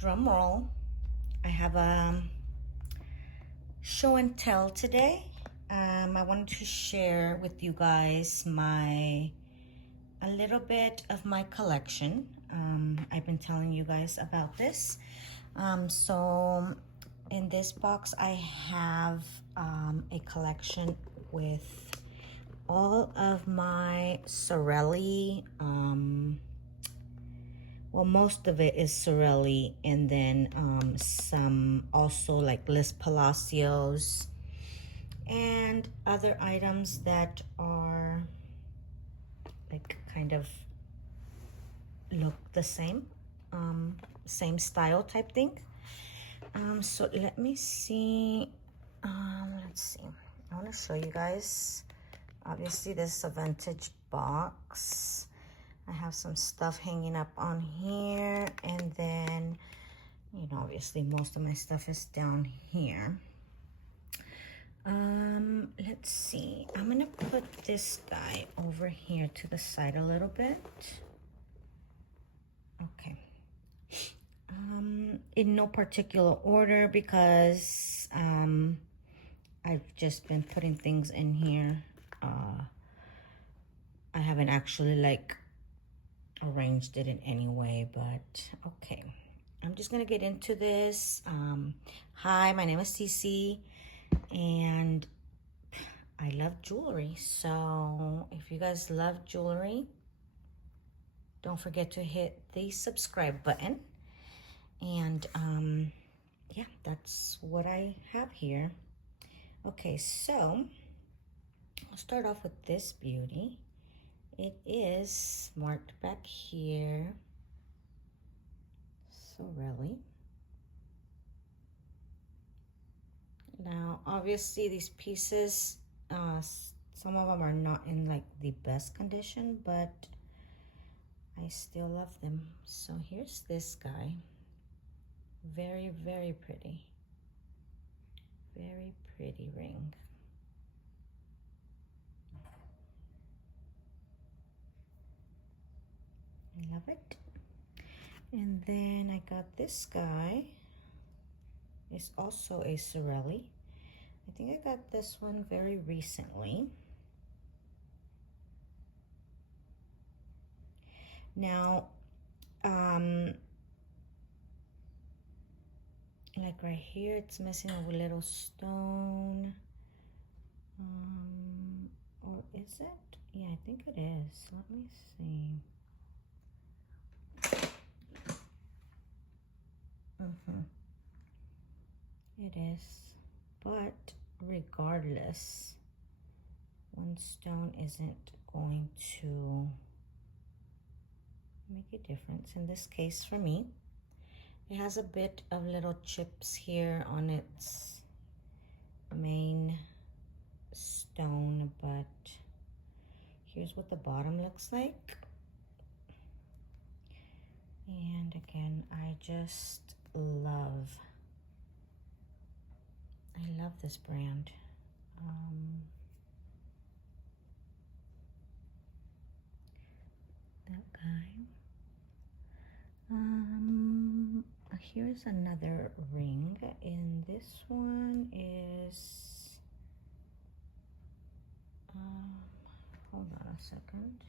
drum roll. I have a show and tell today. I wanted to share with you guys a little bit of my collection. I've been telling you guys about this. So in this box I have a collection with all of my Sorelli, well, most of it is Sorelli, and then some also like Palacios and other items that are like kind of look the same, same style type thing. So let me see. Let's see. I want to show you guys. Obviously, this is a vintage box. I have some stuff hanging up on here, and then, you know, obviously most of my stuff is down here. Let's see. I'm gonna put this guy over here to the side a little bit. Okay. In no particular order because I've just been putting things in here. I haven't actually like arranged it in any way, but okay. I'm just gonna get into this. Hi, my name is Cece, and I love jewelry. So if you guys love jewelry, don't forget to hit the subscribe button. And yeah, that's what I have here. Okay, so I'll start off with this beauty. It is marked back here, Sorelli. Now, obviously, these pieces, some of them are not in like the best condition, but I still love them. So here's this guy. Very, very pretty. Very pretty ring. I love it. And then I got this guy. It's also a Sorelli. I think I got this one very recently. Now, like right here, it's missing a little stone. Or is it? Yeah, I think it is. Let me see. It is, but regardless, one stone isn't going to make a difference in this case for me. It has a bit of little chips here on its main stone, but here's what the bottom looks like. And again, I just love this brand. That guy. Here's another ring, and this one is hold on a second.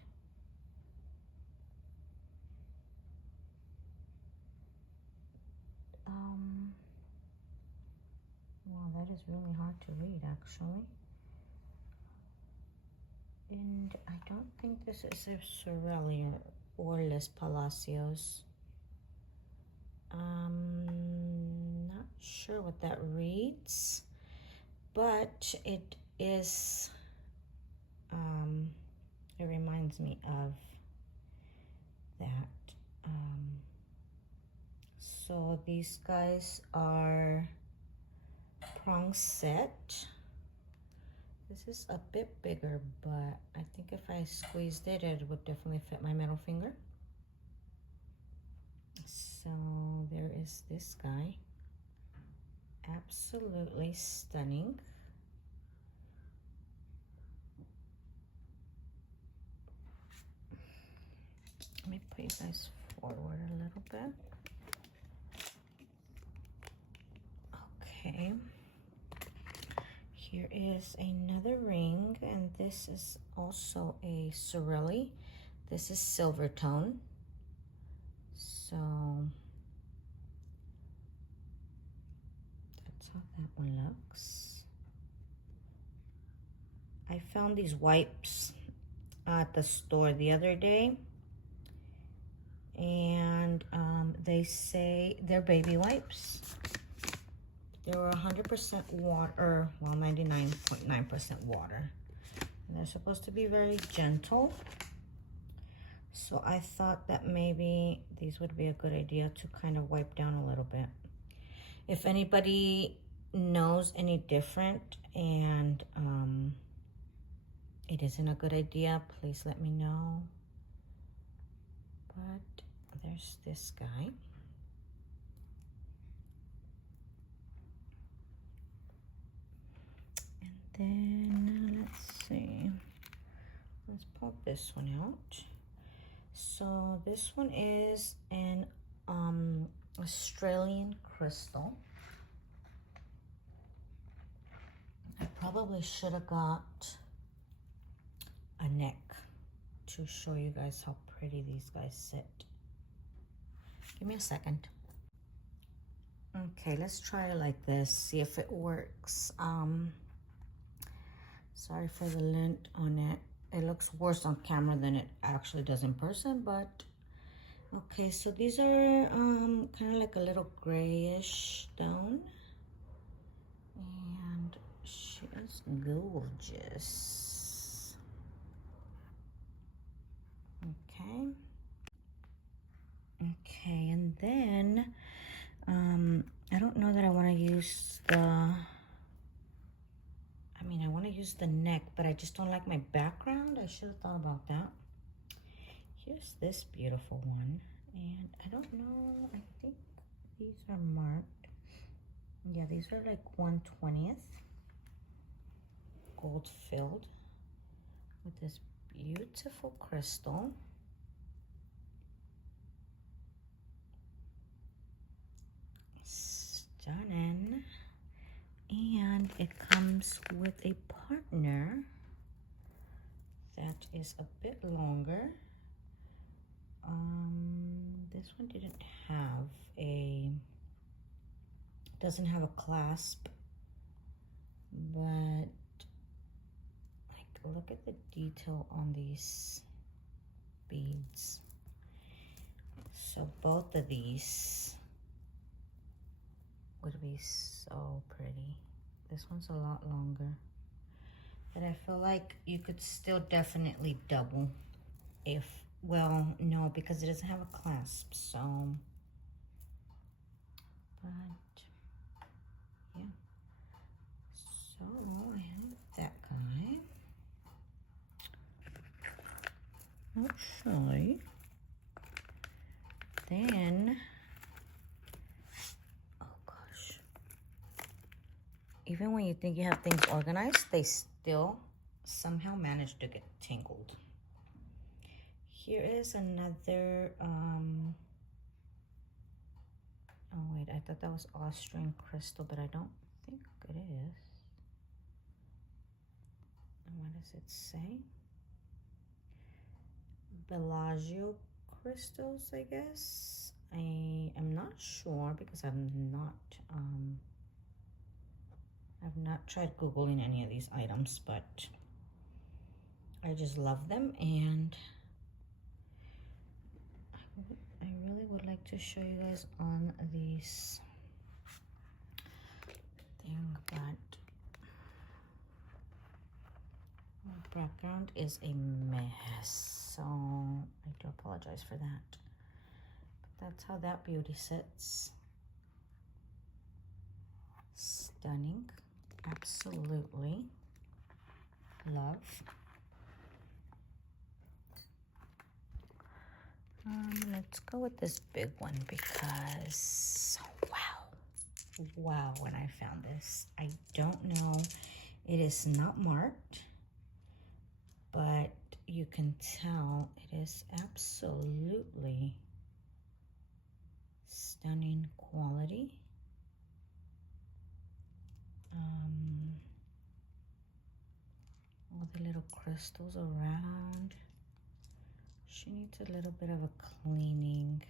Wow, that is really hard to read actually. And I don't think this is a Sorelli or Palacios. Not sure what that reads, but it is, it reminds me of that. So these guys are prong set. This is a bit bigger, but I think if I squeezed it, it would definitely fit my middle finger. So there is this guy. Absolutely stunning. Let me put you guys forward a little bit. Okay. Here is another ring, and this is also a Sorelli. This is silver tone. So that's how that one looks. I found these wipes at the store the other day, and they say they're baby wipes. They were 100% water, well, 99.9% water. And they're supposed to be very gentle. So I thought that maybe these would be a good idea to kind of wipe down a little bit. If anybody knows any different and it isn't a good idea, please let me know. But there's this guy. And then let's see. Let's pop this one out. So this one is an Australian crystal. I probably should have got a neck to show you guys how pretty these guys sit. Give me a second. Okay, let's try it like this, see if it works. Sorry for the lint on it. It looks worse on camera than it actually does in person, but okay, so these are kind of like a little grayish stone, and she is gorgeous. Okay. Okay, and then I don't know that I want to use I want to use the neck, but I just don't like my background. I should have thought about that. Here's this beautiful one, and I don't know, I think these are marked. Yeah, these are like 1/20th gold filled with this beautiful crystal. Stunning. And it comes with a partner that is a bit longer. This one doesn't have a clasp, but like, look at the detail on these beads. So both of these would be so pretty. This one's a lot longer, but I feel like you could still definitely double if, well, no, because it doesn't have a clasp, so, but yeah. So I have that guy. Actually, then, even when you think you have things organized, they still somehow manage to get tangled. Here is another, oh wait, I thought that was Austrian crystal, but I don't think it is. And what does it say? Palacios crystals, I guess. I am not sure because I've not tried Googling any of these items, but I just love them, and I really would like to show you guys on these thing, but my background is a mess, so I do apologize for that. But that's how that beauty sits. Stunning. Absolutely love. Let's go with this big one because wow, when I found this, I don't know, it is not marked, but you can tell it is absolutely stunning quality. the little crystals around. She needs a little bit of a cleaning,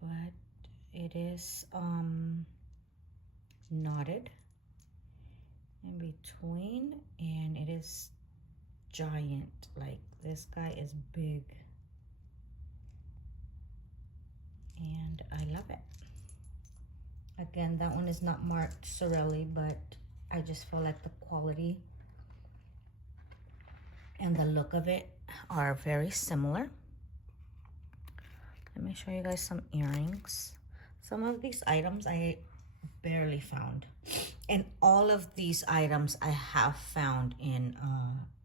but it is knotted in between, and it is giant. Like, this guy is big, and I love it. Again, that one is not marked Sorelli, but I just feel like the quality and the look of it are very similar. Let me show you guys some earrings. Some of these items I barely found, and all of these items I have found in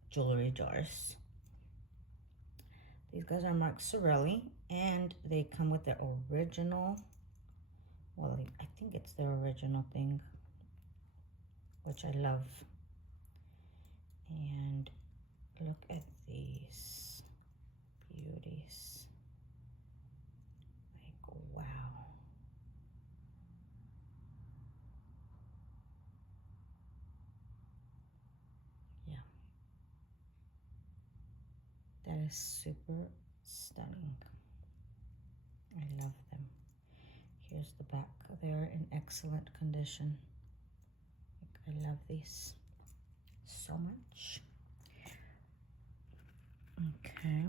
jewelry jars. These guys are marked Sorelli, and they come with their original, well, I think it's their original thing, which I love. And look at these beauties. Like, wow. Yeah. That is super stunning. I love them. Here's the back. They're in excellent condition. I love these so much. Okay.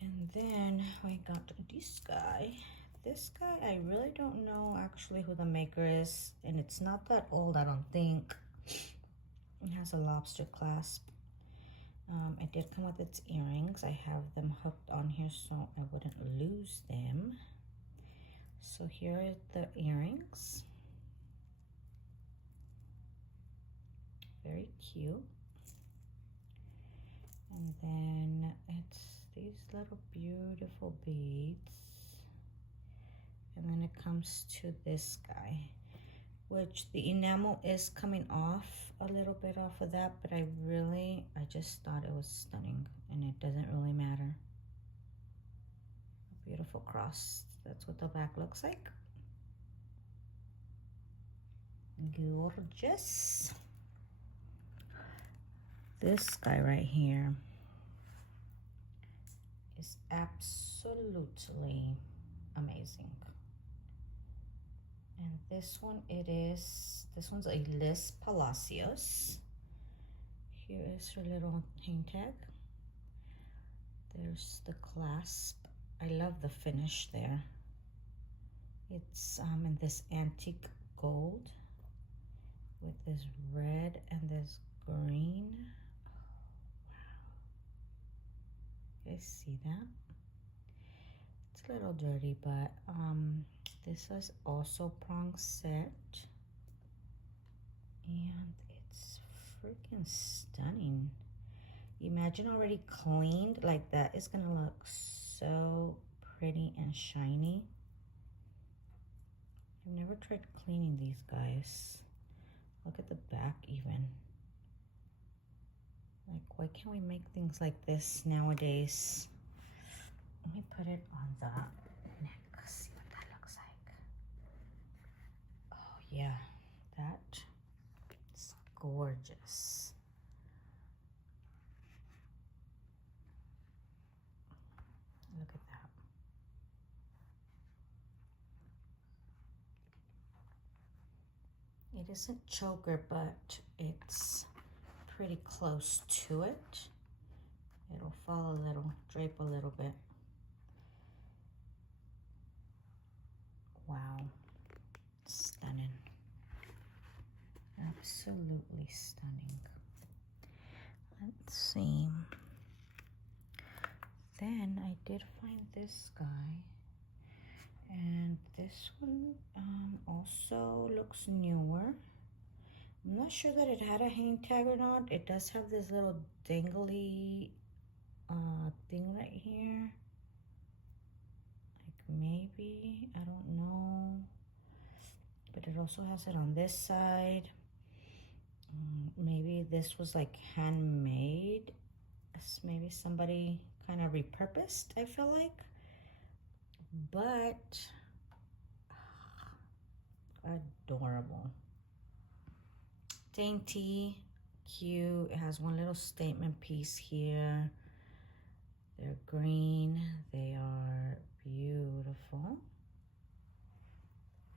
And then we got this guy. This guy, I really don't know actually who the maker is, and it's not that old, I don't think. It has a lobster clasp. It did come with its earrings. I have them hooked on here so I wouldn't lose them. So here are the earrings. Very cute. And then it's these little beautiful beads. And then it comes to this guy, which the enamel is coming off a little bit off of that, but I just thought it was stunning, and it doesn't really matter. A beautiful cross. That's what the back looks like. Gorgeous. This guy right here is absolutely amazing. And this one's a Palacios. Here is her little hang tag. There's the clasp. I love the finish there. It's in this antique gold with this red and this green. Oh, wow. You guys see that? It's a little dirty, but this is also prong set, and it's freaking stunning. Imagine already cleaned like that. It's gonna look so pretty and shiny. I've never tried cleaning these guys. Look at the back even. Like, why can't we make things like this nowadays? Let me put it on the neck, see what that looks like. Oh yeah, that's gorgeous. Look at that. It isn't choker, but it's pretty close to it. It'll fall a little, drape a little bit. Wow, stunning. Absolutely stunning. Let's see. Then I did find this guy, and this one also looks newer. I'm not sure that it had a hang tag or not. It does have this little dangly thing right here. Like, maybe, I don't know. But it also has it on this side. Maybe this was like handmade. Maybe somebody kind of repurposed, I feel like. But adorable. dainty, cute. It has one little statement piece here. They're green. They are beautiful.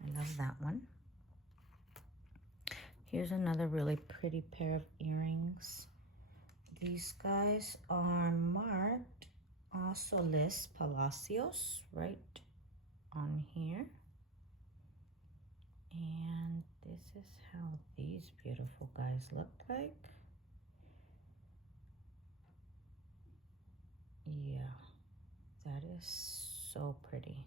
I love that one. Here's another really pretty pair of earrings. These guys are marked also list Palacios right on here. And this is how these beautiful guys look like. Yeah, that is so pretty.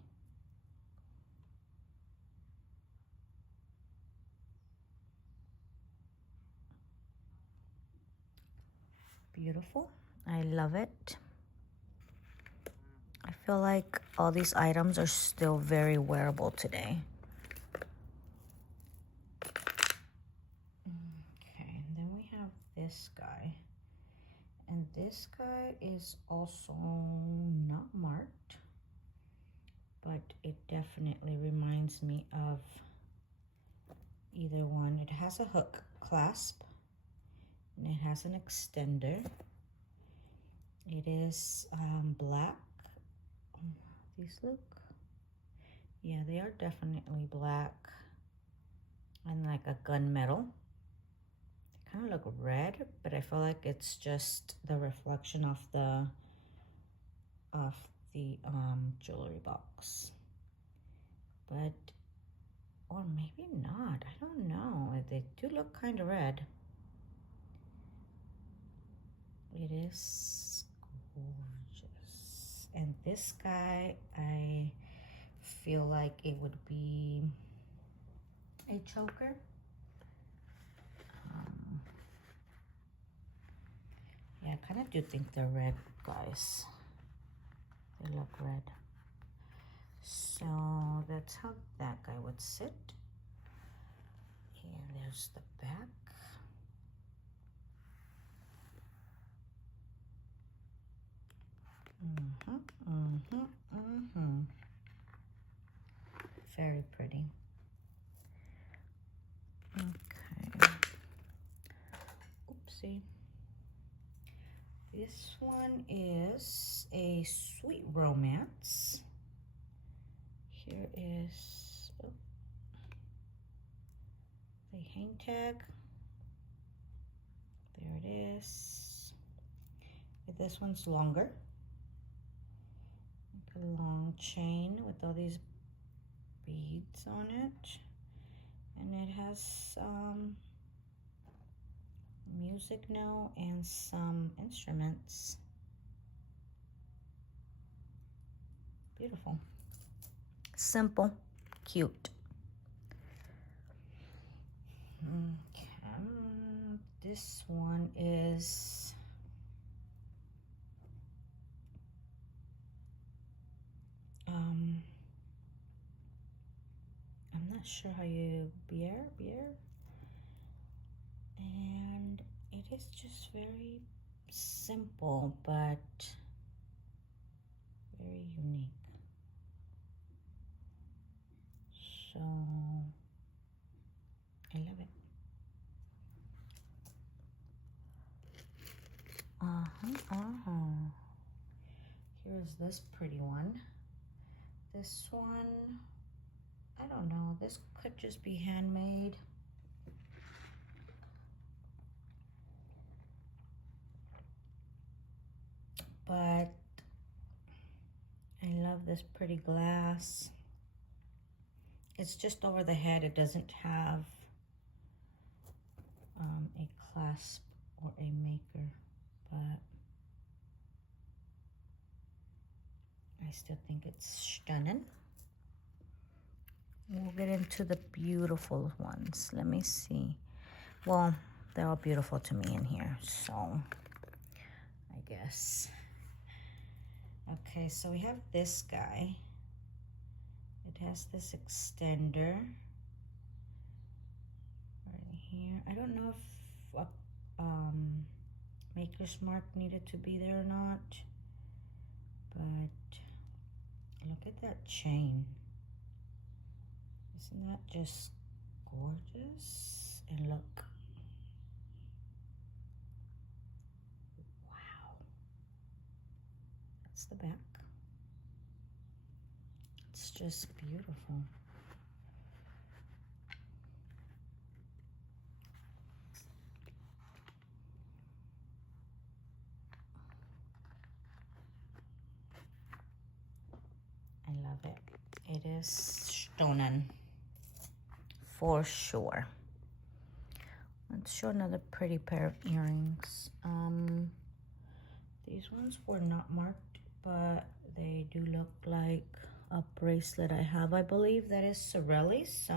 Beautiful. I love it. I feel like all these items are still very wearable today. Okay, and then we have this guy. And this guy is also not marked, but it definitely reminds me of either one. It has a hook clasp and it has an extender. It is black. These look, yeah, they are definitely black and like a gunmetal. They kind of look red, but I feel like it's just the reflection of the jewelry box. But, or maybe not, I don't know. They do look kind of red. It is gorgeous. And this guy, I feel like it would be a choker. Yeah, I kind of do think they're red, guys. They look red. So that's how that guy would sit. And there's the back. Very pretty. Okay. Oopsie. This one is a sweet romance. Here is the hang tag. There it is. This one's longer. Like a long chain with all these beads on it. And it has music note and some instruments. Beautiful. Simple, cute. Okay, this one is I'm not sure how you beer, and it is just very simple but very unique. So I love it. Here's this pretty one. This one, I don't know, this could just be handmade. But I love this pretty glass. It's just over the head. It doesn't have a clasp or a maker, but I still think it's stunning. We'll get into the beautiful ones. Let me see. Well, they're all beautiful to me in here, so I guess. Okay, so we have this guy. It has this extender right here. I don't know if a maker's mark needed to be there or not, but look at that chain. Isn't that just gorgeous? And look, That's the back. It's just beautiful. I love it. It is stunning for sure. Let's show another pretty pair of earrings. These ones were not marked, but they do look like a bracelet I have. I believe that is Sorelli, so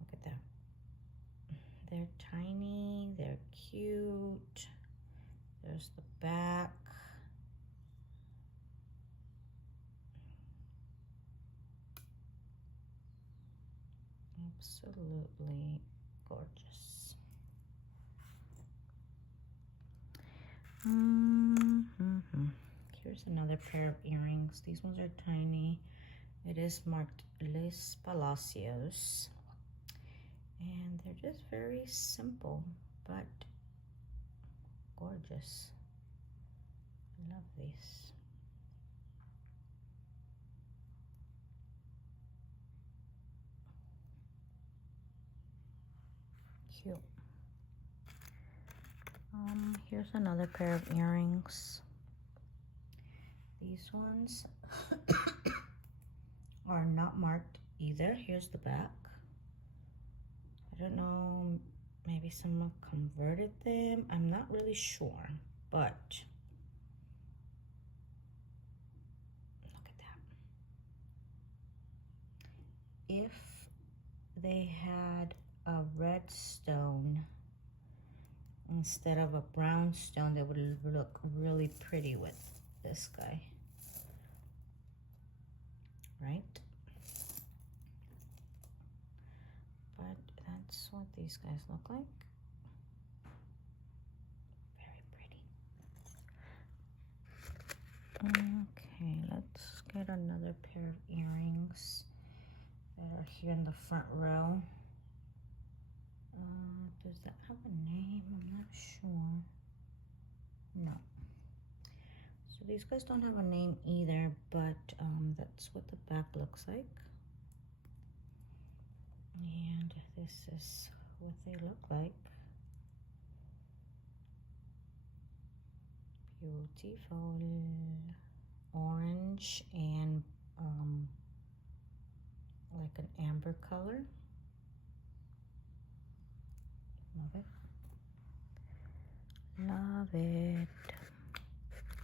look at that. They're tiny, they're cute. There's the back. Absolutely gorgeous. Here's another pair of earrings. These ones are tiny. It is marked Les Palacios. And they're just very simple, but gorgeous. I love these. Cute. Here's another pair of earrings. These ones are not marked either. Here's the back. I don't know, maybe someone converted them. I'm not really sure, but look at that. If they had a red stone instead of a brown stone, they would look really pretty with this guy, right? But that's what these guys look like. Very pretty. Okay, let's get another pair of earrings that are here in the front row. Does that have a name? I'm not sure. No. So these guys don't have a name either, but that's what the back looks like. And this is what they look like. Beautiful. Orange and like an amber color. Love it. Love it.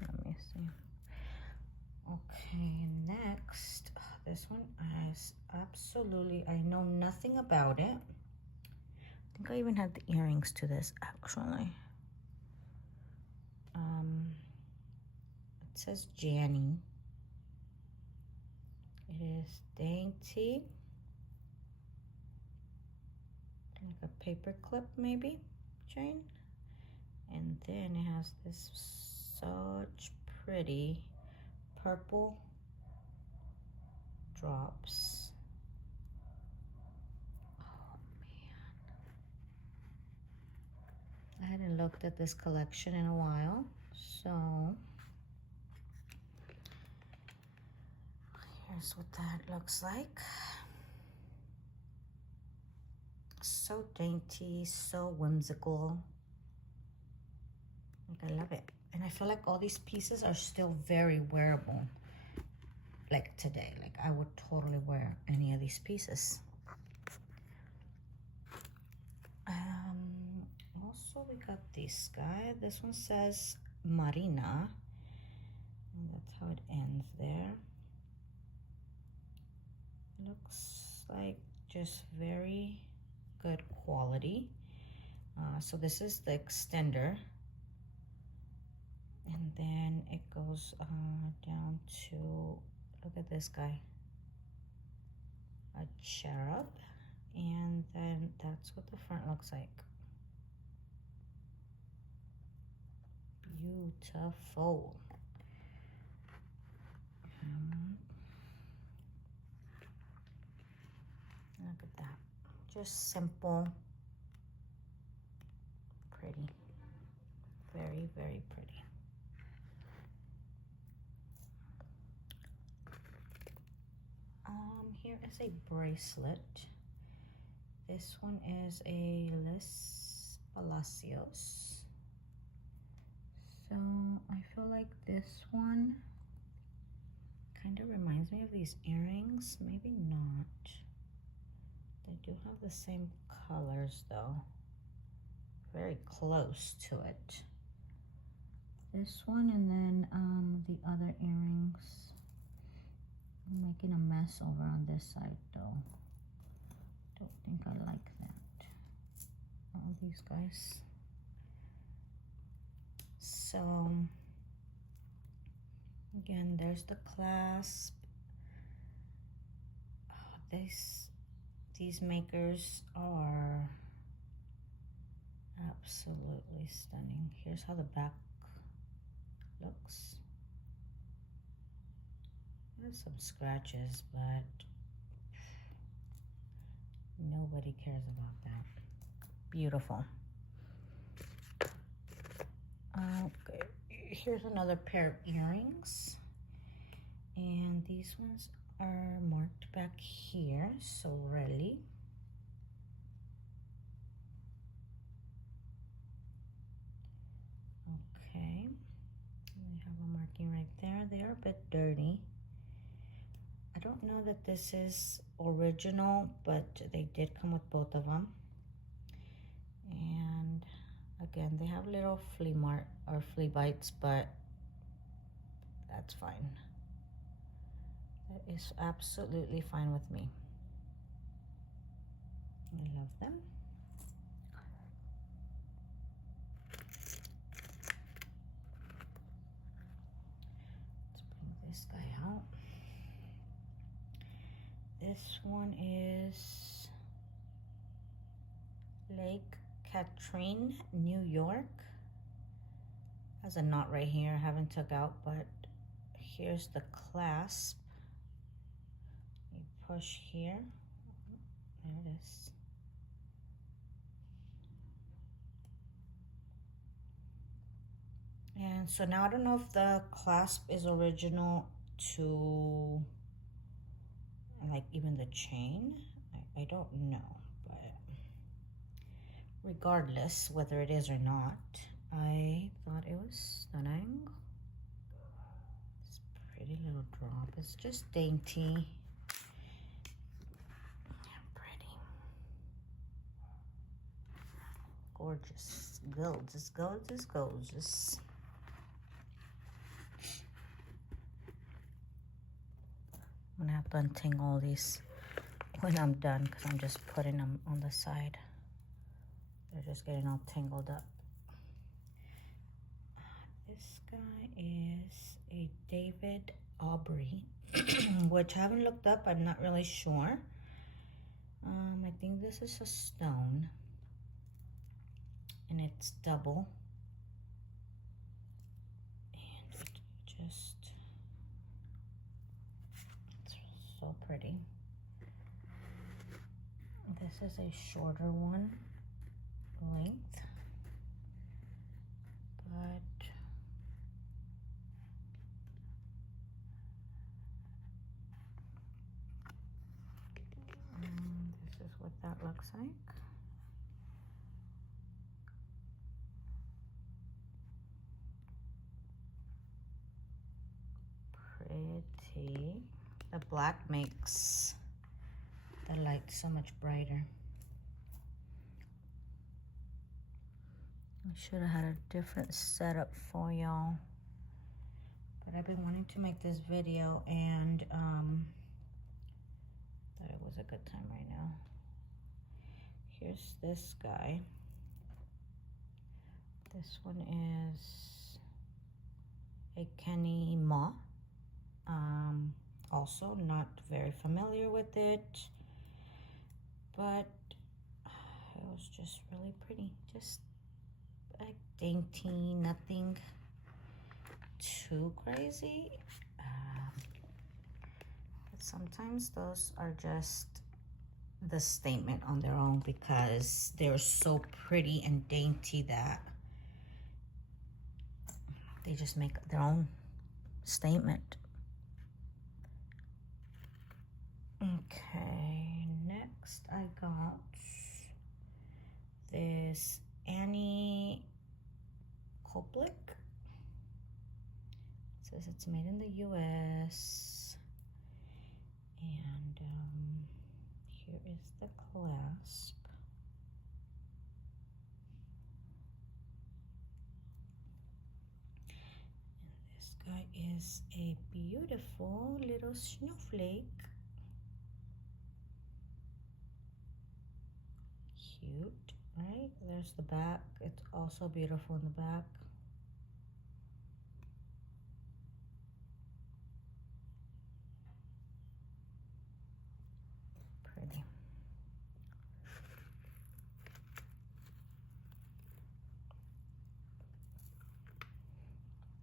Let me see. Okay, next, this one is absolutely, I know nothing about it. I think I even have the earrings to this actually. It says Janny. It is dainty. Like a paper clip maybe, chain. And then it has this such pretty purple drops. Oh man. I hadn't looked at this collection in a while, so here's what that looks like. So dainty, so whimsical. Like, I love it. And I feel like all these pieces are still very wearable. Like today, like I would totally wear any of these pieces. Also we got this guy. This one says Marina. And that's how it ends there. Looks like just very good quality. So this is the extender. And then it goes down to, look at this guy, a cherub. And then that's what the front looks like. Beautiful. Look at that. Just simple, pretty. Very, very pretty. here is a bracelet. This one is a Les Palacios. So I feel like this one kind of reminds me of these earrings. Maybe not. They do have the same colors though. Very close to it. This one and then the other earrings. I'm making a mess over on this side though. Don't think I like that. All these guys. So again, there's the clasp. Oh, these makers are absolutely stunning. Here's how the back looks. There's some scratches, but nobody cares about that. Beautiful. Okay, here's another pair of earrings. And these ones are marked back here, Sorelli. Okay, we have a marking right there. They are a bit dirty. I don't know that this is original, but they did come with both of them. And again, they have little flea bites, but that's fine. That is absolutely fine with me. I love them. Let's bring this guy out. This one is Lake Katrine, New York. Has a knot right here I haven't took out, but here's the clasp. You push here. There it is. And so now I don't know if the clasp is original to like even the chain. I don't know, but regardless whether it is or not, I thought it was stunning. This pretty little drop. It's just dainty and pretty. Gorgeous. Gorgeous, gorgeous, gorgeous. I'm gonna have to untangle all these when I'm done because I'm just putting them on the side. They're just getting all tangled up. This guy is a David Aubrey, which I haven't looked up. I'm not really sure. I think this is a stone, and it's double. And just, it's so pretty. This is a shorter one, length, but this is what that looks like. Pretty. The black makes the light so much brighter. I should have had a different setup for y'all, but I've been wanting to make this video and thought it was a good time right now. Here's this guy. This one is a Kenny Ma. Also not very familiar with it, but it was just really pretty. Just like dainty, nothing too crazy. But sometimes those are just the statement on their own because they're so pretty and dainty that they just make their own statement. Okay, next I got this Annie Koplik. It says it's made in the US. And here is the clasp. And this guy is a beautiful little snowflake. Cute, right? There's the back. It's also beautiful in the back. Pretty.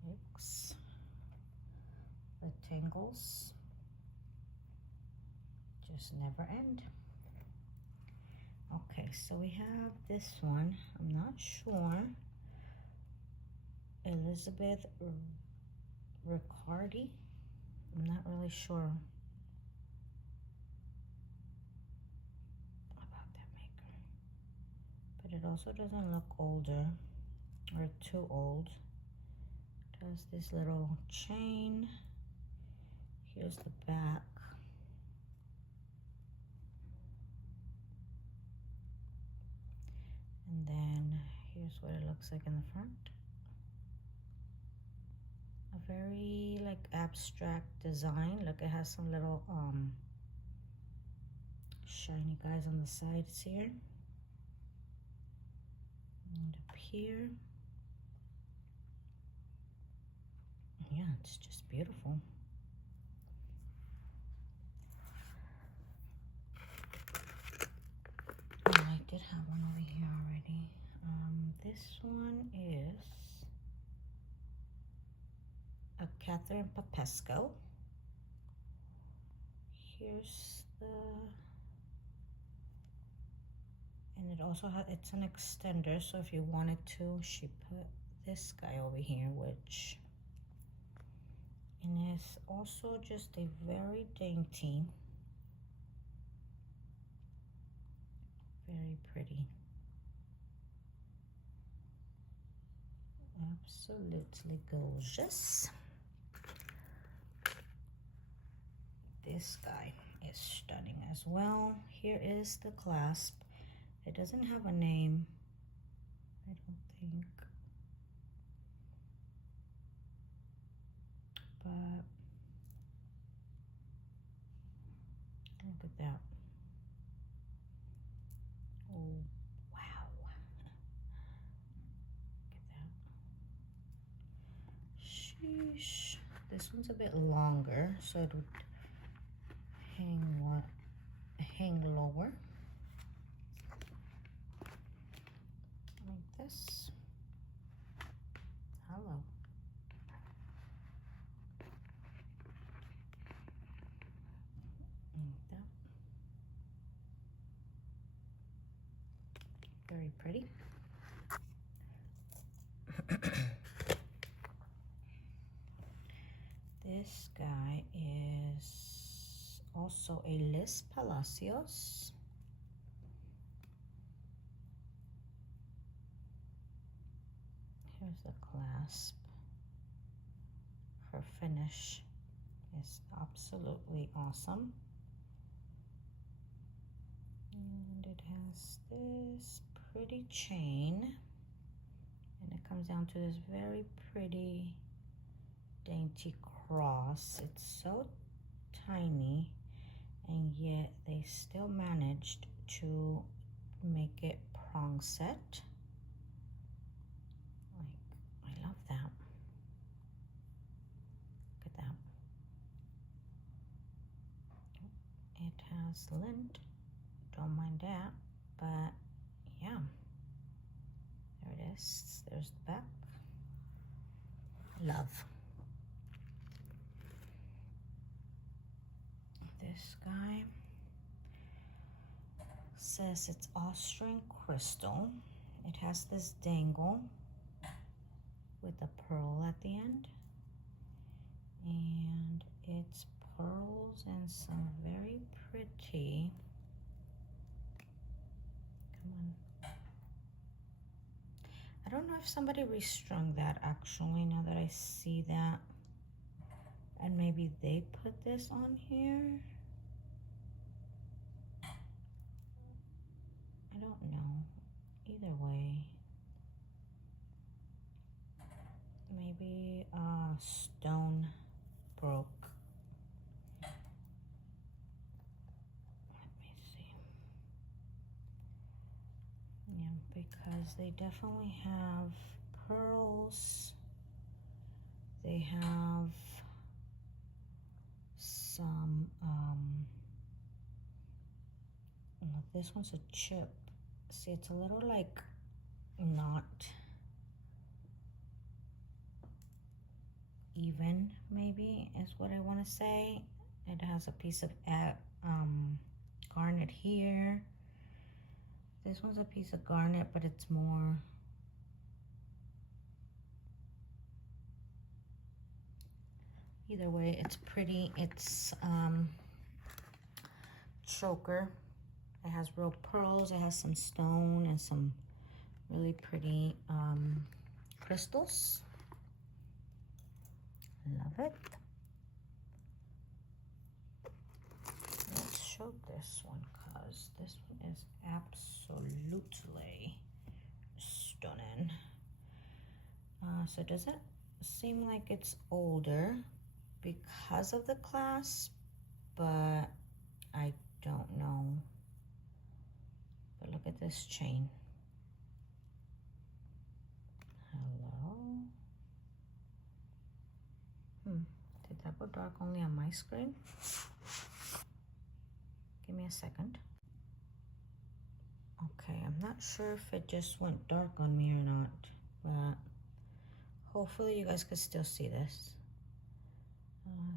Oops. The tangles just never end. Okay, so we have this one. I'm not sure. Elizabeth Riccardi. I'm not really sure about that maker. But it also doesn't look older or too old. It has this little chain. Here's the back. And then here's what it looks like in the front. A very like abstract design. Look, it has some little shiny guys on the sides here. And up here. Yeah, it's just beautiful. Oh, I did have one over here already. This one is a Catherine Papesco. Here's the, and it also has, it's an extender, so if you wanted to, she put this guy over here, which, and it's also just a very dainty, very pretty. Absolutely gorgeous. This guy is stunning as well. Here is the clasp. It doesn't have a name, I don't think. But look at that. Oh, wow. Look at that. Sheesh. This one's a bit longer, so it would hang lower. Like this. Hello. Like that. Very pretty. This guy is also a Liz Palacios. Here's the clasp. Her finish is absolutely awesome. And it has this pretty chain. And it comes down to this very pretty, dainty cross. It's so tiny, and yet they still managed to make it prong set. Like, I love that. Look at that. It has lint, don't mind that, but yeah, there it is. There's the back. Love. This guy says it's Austrian crystal. It has this dangle with a pearl at the end, and it's pearls and some very pretty, come on. I don't know if somebody restrung that actually, now that I see that. And maybe they put this on here. I don't know. Either way. Maybe stone broke. Let me see. Yeah, because they definitely have pearls. They have some, this one's a chip. See, it's a little like not even, maybe is what I want to say. It has a piece of garnet here. This one's a piece of garnet, but it's more either way. It's pretty. It's choker. It has real pearls. It has some stone and some really pretty crystals. Love it. Let's show this one because this one is absolutely stunning. So does it seem like it's older because of the clasp? But I don't know. But look at this chain. Hello. Did that go dark only on my screen? Give me a second. Okay, I'm not sure if it just went dark on me or not, but hopefully you guys could still see this.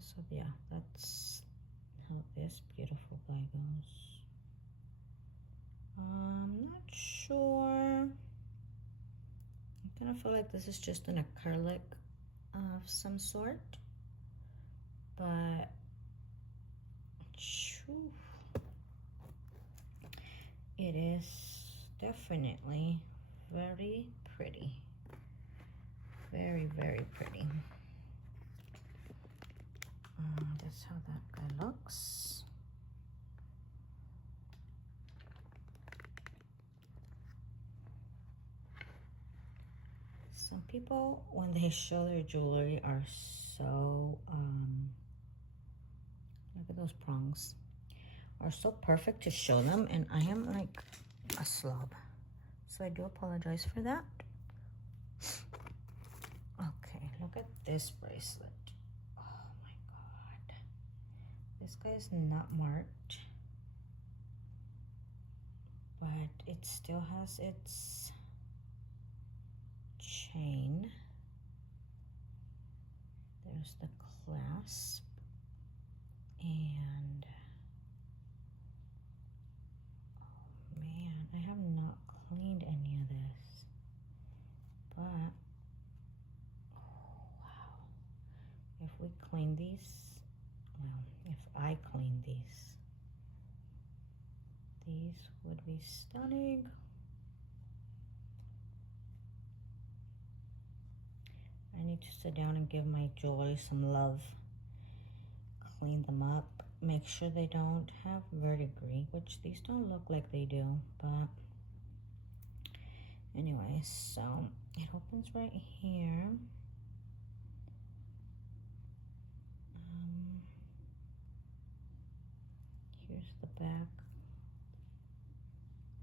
So yeah, that's how this beautiful guy goes. I'm not sure. I kind of feel like this is just an acrylic of some sort, but it is definitely very pretty. Very, very pretty. That's how that guy looks. Some people, when they show their jewelry, are so, look at those prongs, are so perfect to show them, and I am like a slob. So I do apologize for that. Okay, look at this bracelet. Oh my God. This guy's not marked, but it still has its chain. There's the clasp, and oh man, I have not cleaned any of this, but oh wow, if we clean these, well, if I clean these would be stunning. I need to sit down and give my jewelry some love. Clean them up. Make sure they don't have verdigris, which these don't look like they do, but anyway, so it opens right here. Here's the back.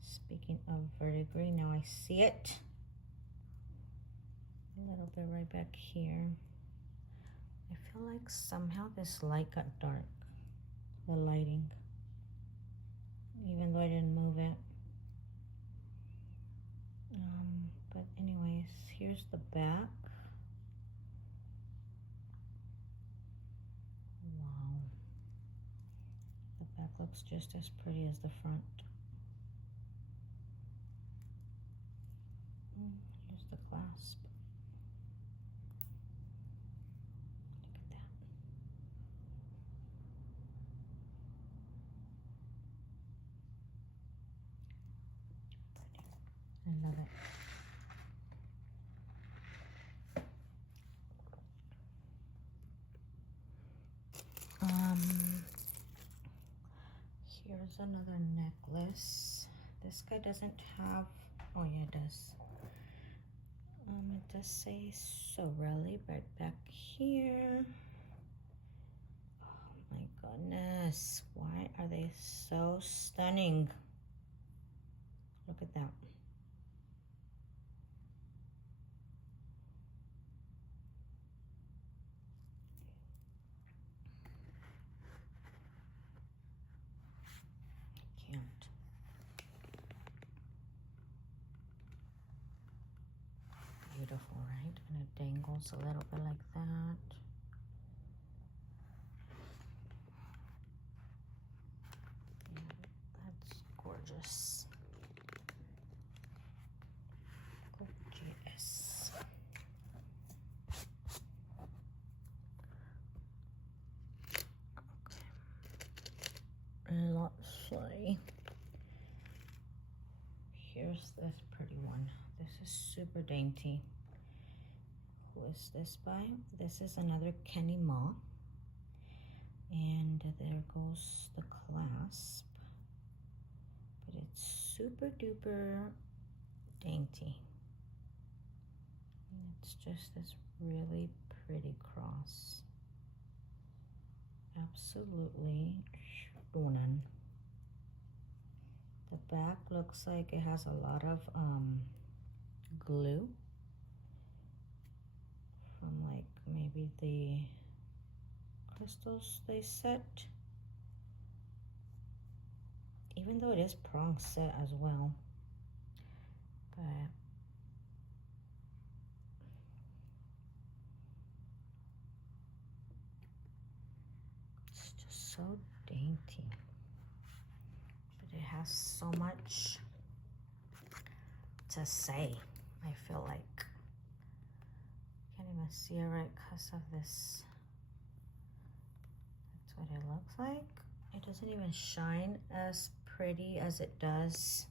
Speaking of verdigris, now I see it. A little bit right back here. I feel like somehow this light got dark, the lighting, even though I didn't move it. But anyways, here's the back. Wow. The back looks just as pretty as the front. Here's the clasp. Look at that. I love it. Here's another necklace. This guy doesn't have, oh yeah, it does. It does say Sorelli right back here. Oh my goodness, why are they so stunning? Look at that. Can't. Beautiful, right? And it dangles a little bit like that. Yeah, that's gorgeous. Gorgeous. Okay. Lovely. Here's this pretty one. This is super dainty. Who is this by? This is another Kenny Ma. And there goes the clasp. But it's super duper dainty. And it's just this really pretty cross. Absolutely stunning. The back looks like it has a lot of glue from like maybe the crystals they set, even though it is prong set as well, but it's just so dainty. But it has so much to say. I feel like can't even see it right because of this. That's what it looks like. It doesn't even shine as pretty as it does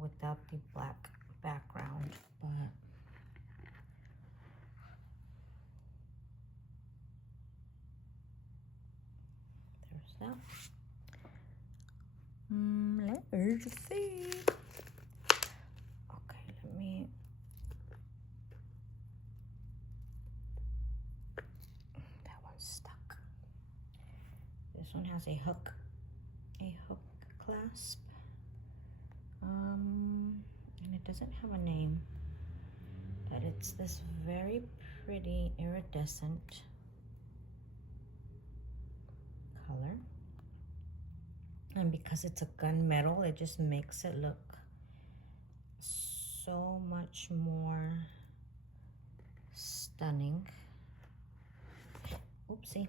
without the black background, but there's that. Let's see. Okay, let me. That one's stuck. This one has a hook clasp. And it doesn't have a name, but it's this very pretty iridescent color. And because it's a gunmetal, it just makes it look so much more stunning. Oopsie.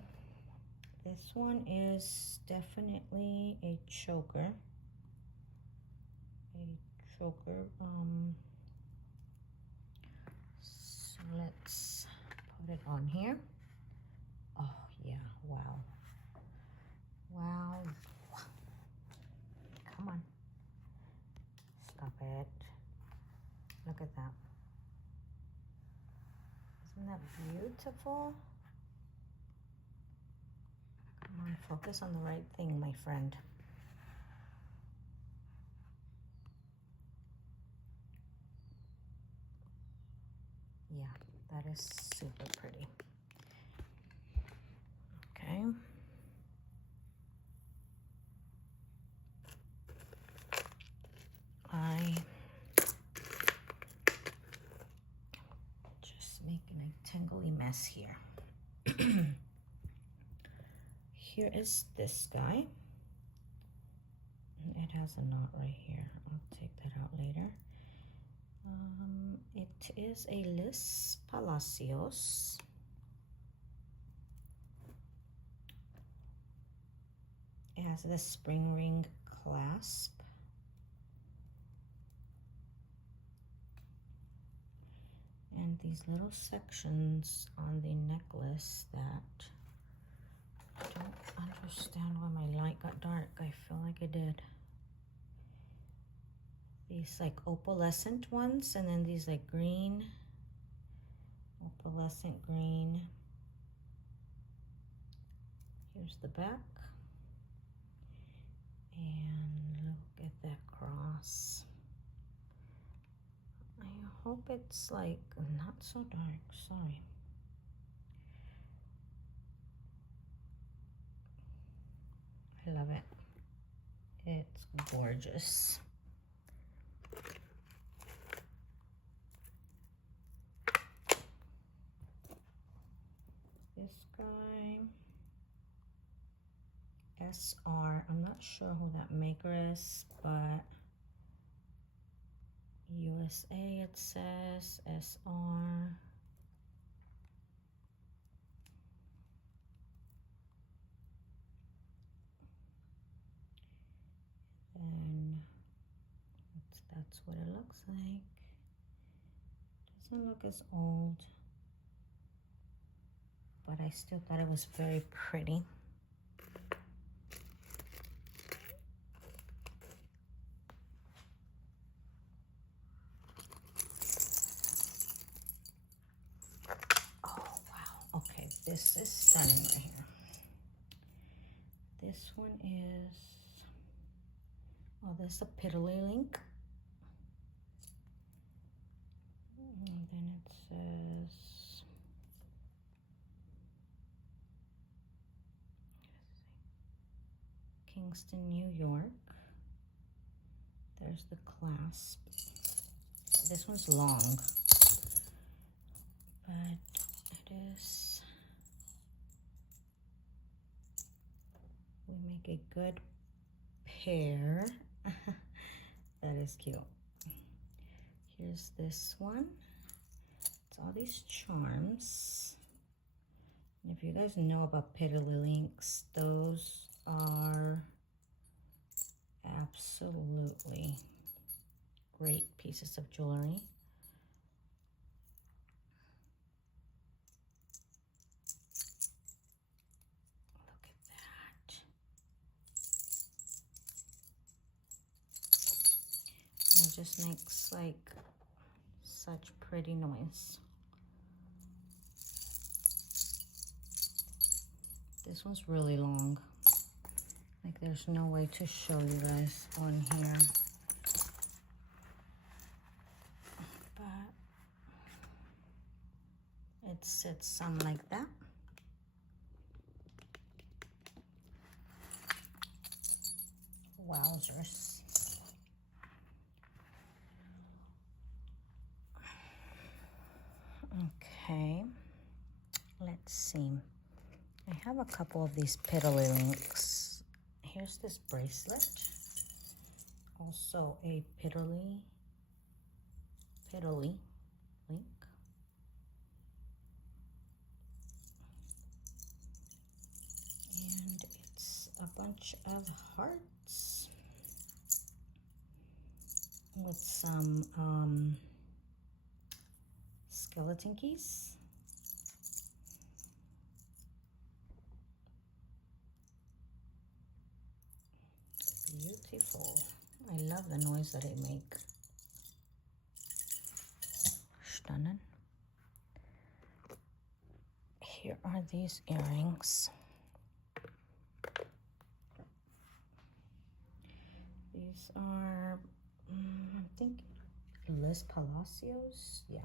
This one is definitely a choker. So let's put it on here. Oh yeah, wow. Wow. Come on. Stop it. Look at that. Isn't that beautiful? Come on, focus on the right thing, my friend. Yeah, that is super pretty. Okay. I just making a tangly mess here. Here is this guy. It has a knot right here. I'll take that out later. It is a Palacios. It has the spring ring clasp. And these little sections on the necklace that I don't understand why my light got dark. I feel like it did. these like opalescent ones, and then these like green, opalescent green. Here's the back. And look at that cross. I hope it's like not so dark, sorry. I love it. It's gorgeous. This guy, SR, I'm not sure who that maker is, but USA it says, SR. And that's what it looks like. Doesn't look as old, but I still thought it was very pretty. Oh wow, okay, this is stunning right here. This one is, oh, there's a Piddly link. And then it says, Kingston, New York. There's the clasp. This one's long, but it is, we make a good pair. That is cute. Here's this one. It's all these charms. And if you guys know about Piddly links, those are absolutely great pieces of jewelry. Look at that. And it just makes like such pretty noise. This one's really long. Like there's no way to show you guys on here. But it sits some like that. Wowzers. Okay, let's see. I have a couple of these Piddly links. Here's this bracelet. Also a Piddly link. And it's a bunch of hearts with some skeleton keys. Beautiful. I love the noise that they make. Stunning. Here are these earrings. These are, I'm thinking, Palacios. Yeah.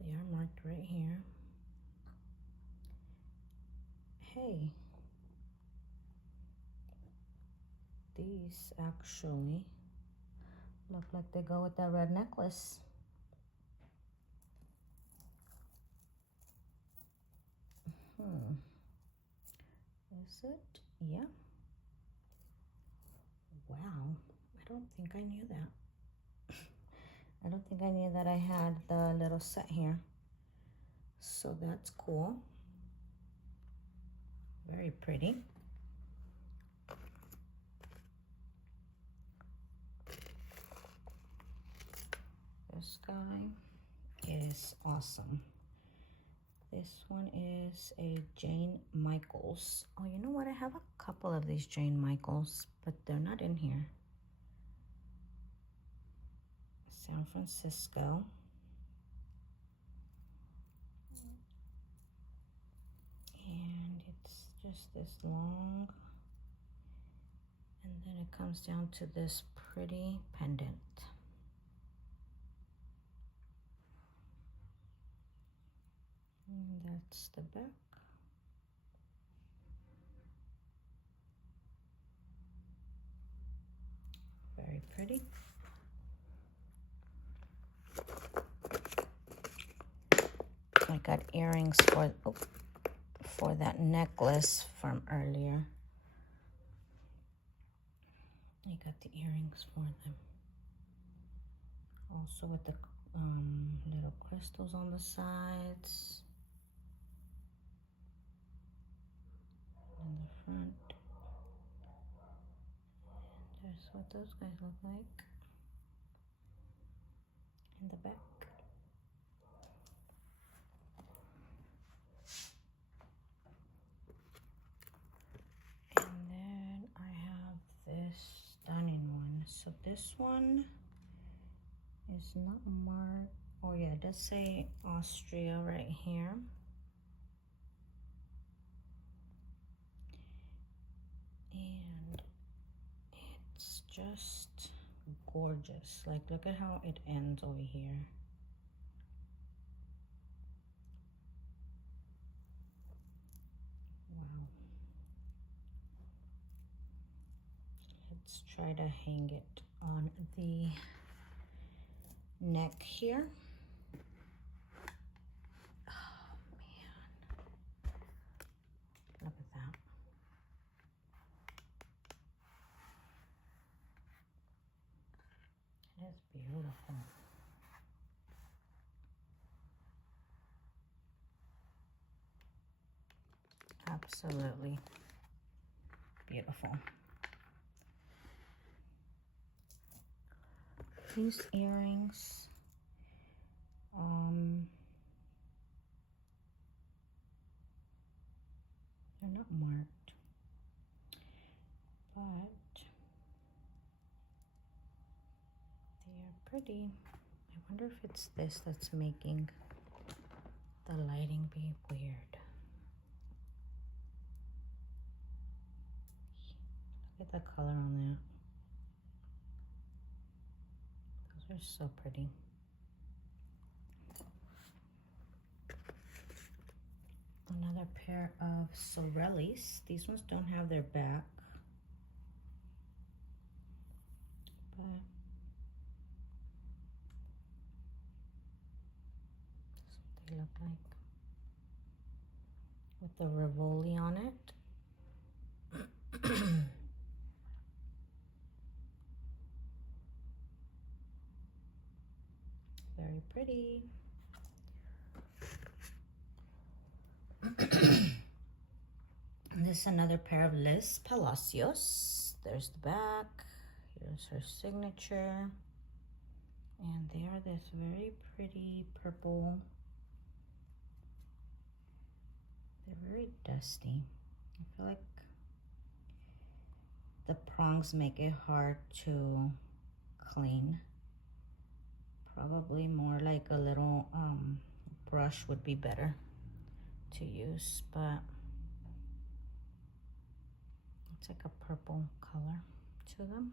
They are marked right here. Hey. These actually look like they go with that red necklace. Is it? Yeah. Wow. I don't think I knew that. I don't think I knew that I had the little set here. So that's cool. Very pretty. This guy is awesome. This one is a Jane Michaels. Oh, you know what? I have a couple of these Jane Michaels, but they're not in here. San Francisco. And it's just this long, and then it comes down to this pretty pendant. And that's the back. Very pretty. I got earrings for that necklace from earlier. I got the earrings for them. Also with the little crystals on the sides. In the front. And there's what those guys look like. In the back. And then I have this stunning one. So this one is not marked. Oh yeah, it does say Austria right here. And it's just gorgeous. Like, look at how it ends over here. Wow. Let's try to hang it on the neck here. Oh man, look at that. It is beautiful. Absolutely beautiful. These earrings, they're not marked, but they are pretty. I wonder if it's this that's making the lighting be weird. Look at the color on that. Those are so pretty. Another pair of Sorellis. These ones don't have their back, but that's what they look like. With the Rivoli on it. Very pretty. This is another pair of Liz Palacios. There's the back. Here's her signature. And they are this very pretty purple. They're very dusty. I feel like the prongs make it hard to clean. Probably more like a little brush would be better to use, but it's like a purple color to them.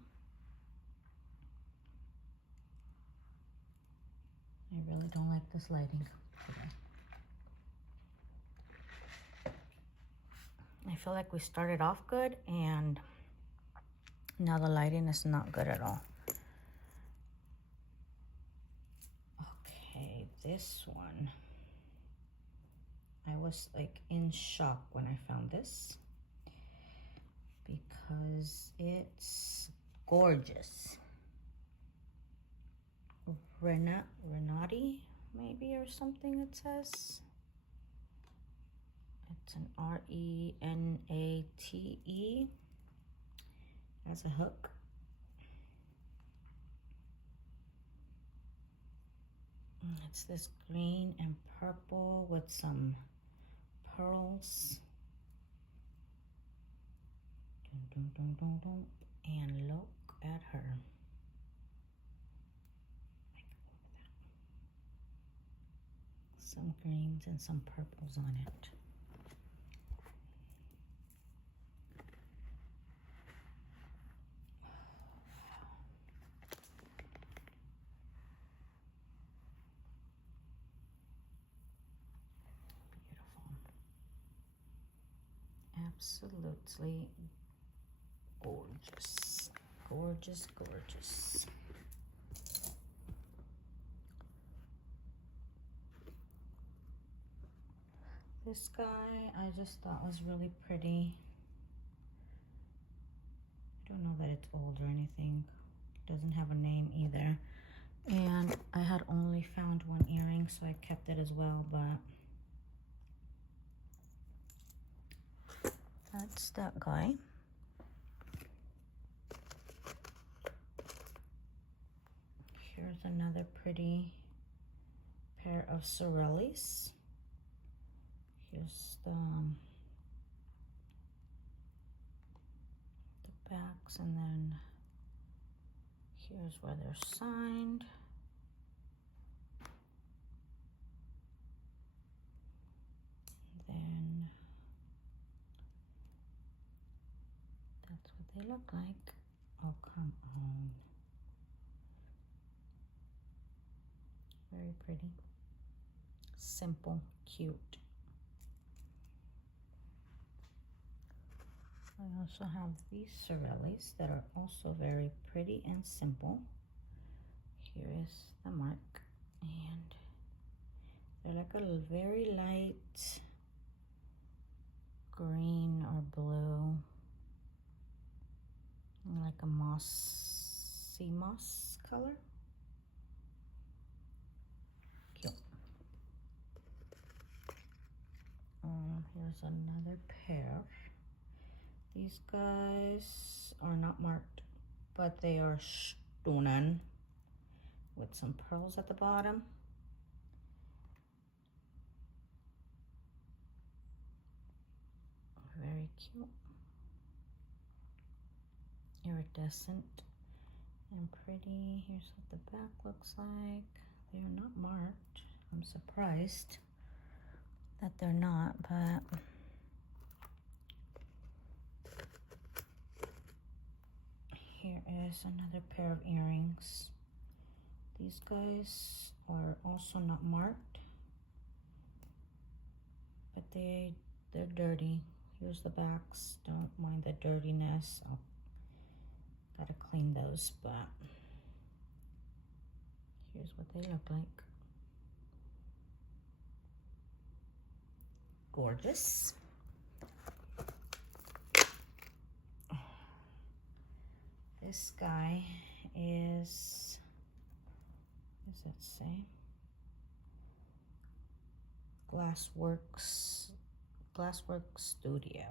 I really don't like this lighting today. I feel like we started off good and now the lighting is not good at all. Okay, this one. I was like in shock when I found this because it's gorgeous. Renati, maybe, or something it says. It's an R-E-N-A-T-E. Has a hook. It's this green and purple with some pearls. Dun, dun, dun, dun, dun. And look at her. some greens and some purples on it. Absolutely gorgeous, gorgeous, gorgeous. This guy I just thought was really pretty. I don't know that it's old or anything. It doesn't have a name either. And I had only found one earring, so I kept it as well, but that's that guy. Here's another pretty pair of Sorellis. Here's the backs, and then here's where they're signed. Then that's what they look like. Oh, come on. Very pretty. Simple, cute. I also have these Sorellis that are also very pretty and simple. Here is the mark, and they're like a very light green or blue, like a sea moss color. Cute. Here's another pair. These guys are not marked, but they are stunning with some pearls at the bottom. Very cute. Iridescent and pretty. Here's what the back looks like. They are not marked. I'm surprised that they're not, but here is another pair of earrings. These guys are also not marked, but they're dirty. Here's the backs. Don't mind the dirtiness. I'll gotta clean those, but here's what they look like. Gorgeous. This guy is, what does that say? Glassworks Studio.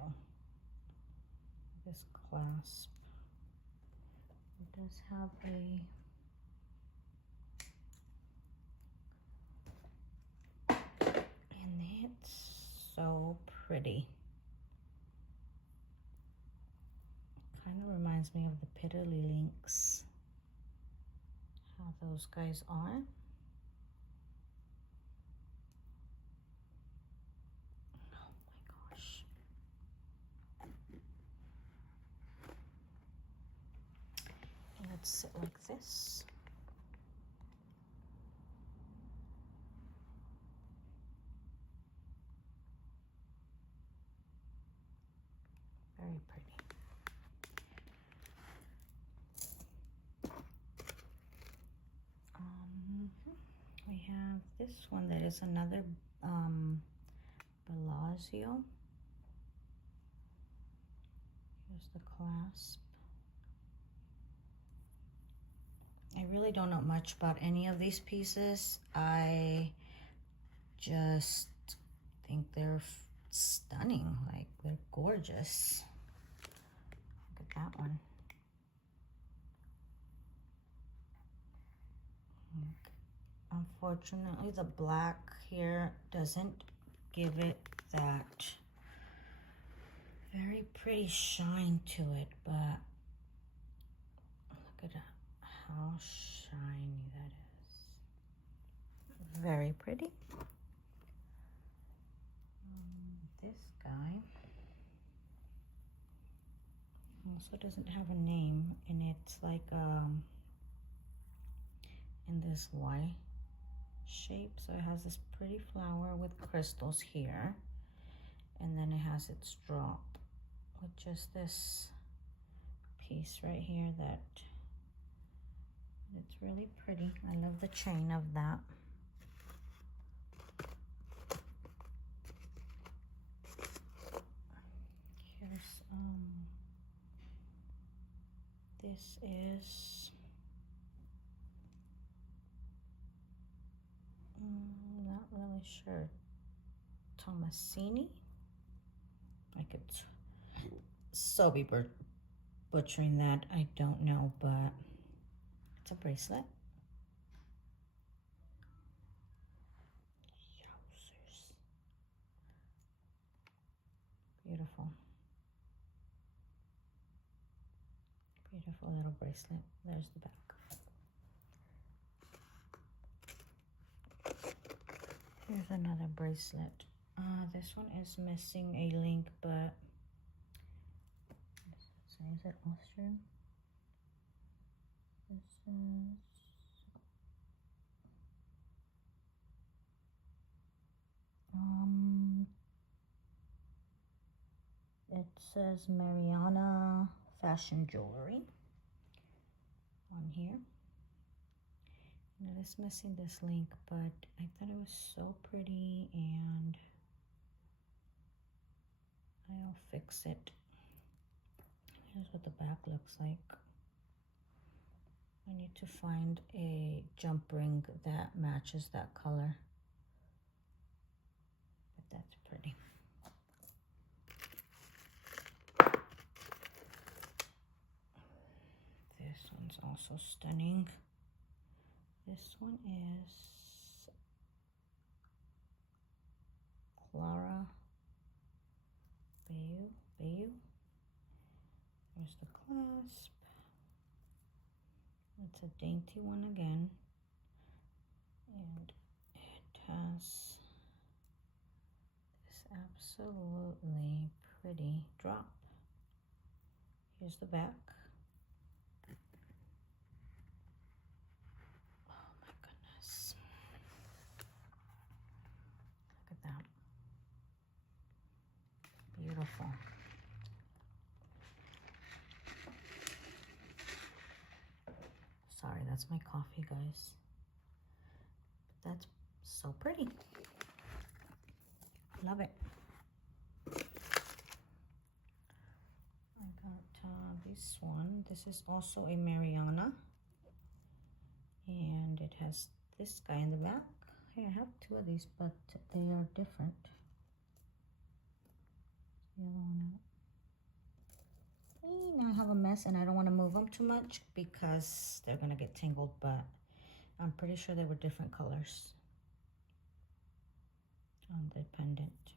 This clasp. It does have a and it's so pretty. Kind of reminds me of the Piddly links, how those guys are. Oh my gosh. Let's sit like this. Very pretty. We have this one that is another Palacios. Here's the clasp. I really don't know much about any of these pieces. I just think they're stunning. Like, they're gorgeous. Look at that one. Unfortunately, the black here doesn't give it that very pretty shine to it, but look at how shiny that is. Very pretty. this guy also doesn't have a name, and it's like in this Y shape. So it has this pretty flower with crystals here, and then it has its drop with just this piece right here that it's really pretty. I love the chain of that. Here's this is not really sure. Tomasini. I could so be butchering that. I don't know, but it's a bracelet. Yowzers. Beautiful. Beautiful little bracelet. There's the back. Here's another bracelet. This one is missing a link, but is it Austrian? This is it says Mariana Fashion Jewelry on here. And it is missing this link, but I thought it was so pretty, and I'll fix it. Here's what the back looks like. I need to find a jump ring that matches that color. But that's pretty. This one's also stunning. This one is Clara Bayou. There's the clasp. It's a dainty one again, and it has this absolutely pretty drop. Here's the back. Oh my goodness. Look at that. Beautiful. Sorry, that's my coffee, guys. But that's so pretty. Love it. I got this one. This is also a Mariana. And it has this guy in the back. Hey, I have two of these, but they are different. Yellow one out. Now I have a mess, and I don't want to move them too much because they're gonna get tangled, but I'm pretty sure they were different colors on the pendant.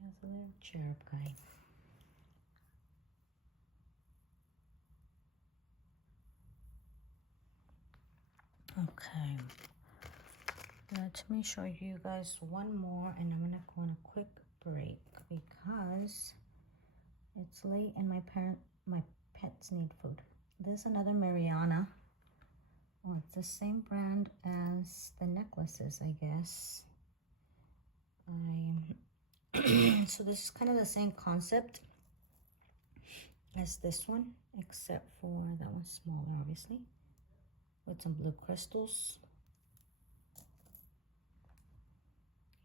There's a little cherub guy. Okay, let me show you guys one more, and I'm gonna go on a quick break because it's late and my pets need food. There's another Mariana. Oh, it's the same brand as the necklaces, I guess. So this is kind of the same concept as this one, except for that one's smaller, obviously, with some blue crystals.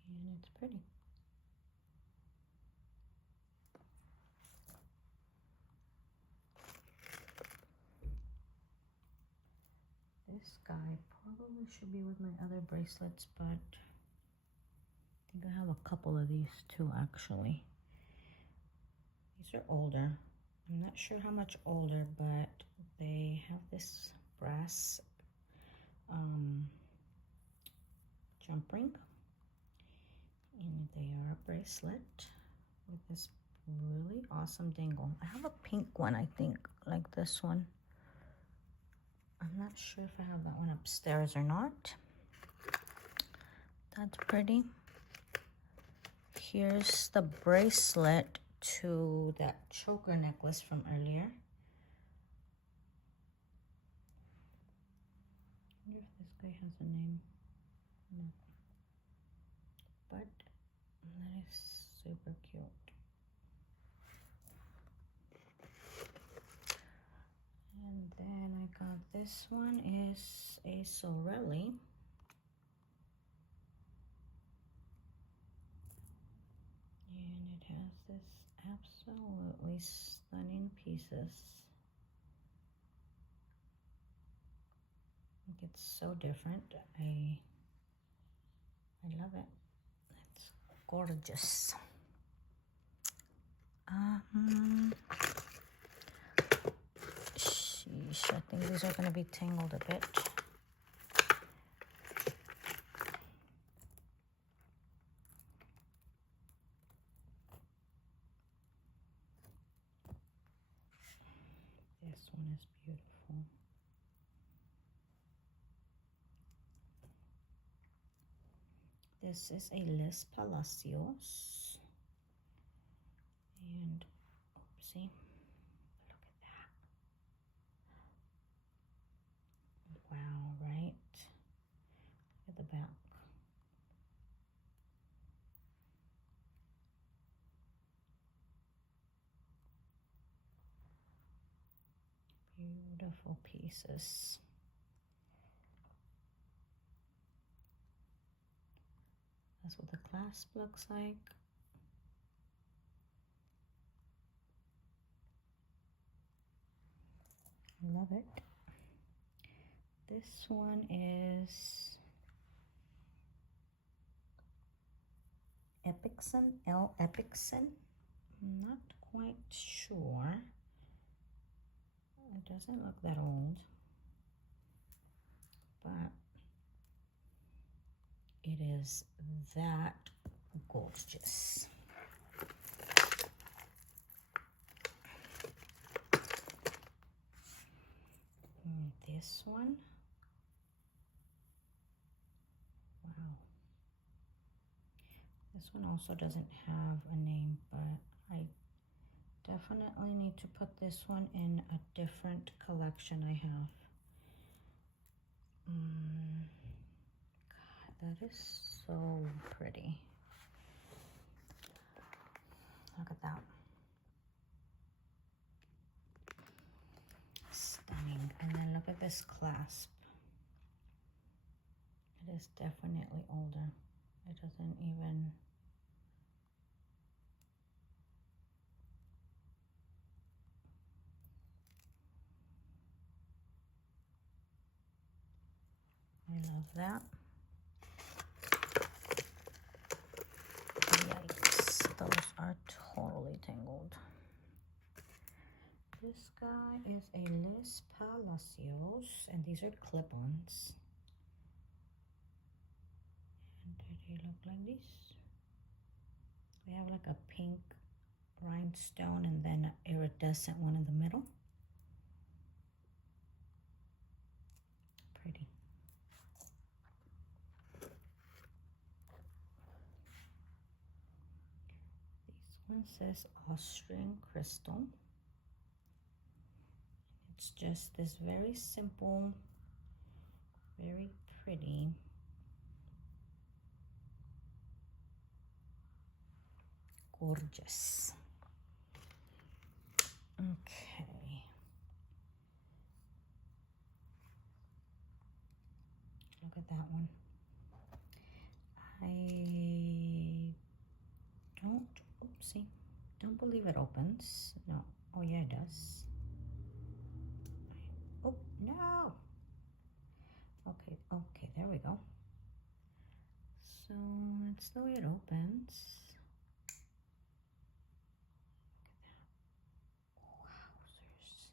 And it's pretty. This guy probably should be with my other bracelets, but I think I have a couple of these too, actually. These are older. I'm not sure how much older, but they have this brass jump ring, and they are a bracelet with this really awesome dangle. I have a pink one, I think, like this one. I'm not sure if I have that one upstairs or not. That's pretty. here's the bracelet to that choker necklace from earlier. I wonder if this guy has a name. No. But that is super cute. And then I got this one is a Sorelli. And it has this absolutely stunning pieces. It's so different. I love it. It's gorgeous. Sheesh, I think these are going to be tangled a bit. This one is beautiful. This is a Palacios. And, oopsie, look at that. Wow, right? Look at the back. Beautiful pieces. That's what the clasp looks like. Love it. This one is Epicson, L. Epicson. I'm not quite sure. It doesn't look that old, but it is that gorgeous. And this one, wow. This one also doesn't have a name, but I definitely need to put this one in a different collection I have. God, that is so pretty. Look at that. Stunning. And then look at this clasp. It is definitely older. It doesn't even... I love that. Yikes, those are totally tangled. This guy is a Palacios, and these are clip-ons. And do they look like this? They have like a pink rhinestone and then an iridescent one in the middle. Pretty. This one says Austrian crystal. It's just this very simple, very pretty gorgeous. Okay. Look at that one. I don't believe it opens. No. Oh yeah, it does. Oh, no. Okay, there we go. So that's the way it opens. Wowzers.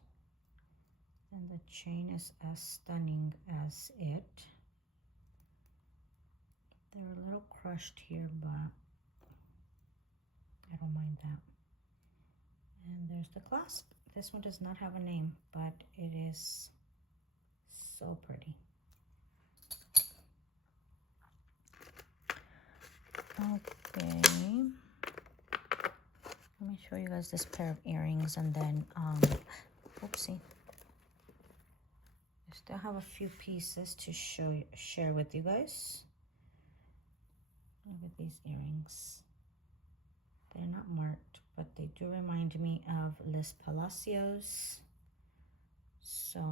And the chain is as stunning as it. They're a little crushed here, but I don't mind that. And there's the clasp. This one does not have a name, but it is so pretty. Okay. Let me show you guys this pair of earrings, and then oopsie. I still have a few pieces to share with you guys. Look at these earrings. They're not marked, but they do remind me of Les Palacios. So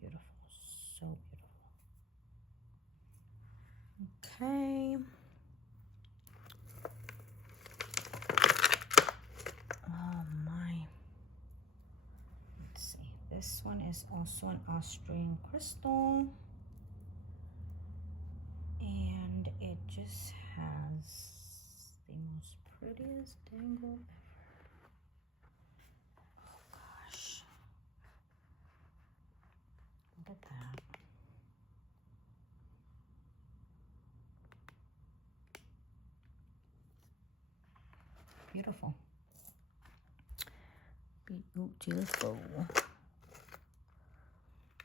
beautiful, so beautiful. Okay. Oh my. Let's see. This one is also an Austrian crystal. And it just has the most prettiest dangle ever. Oh gosh. Look at that. Beautiful. Beautiful.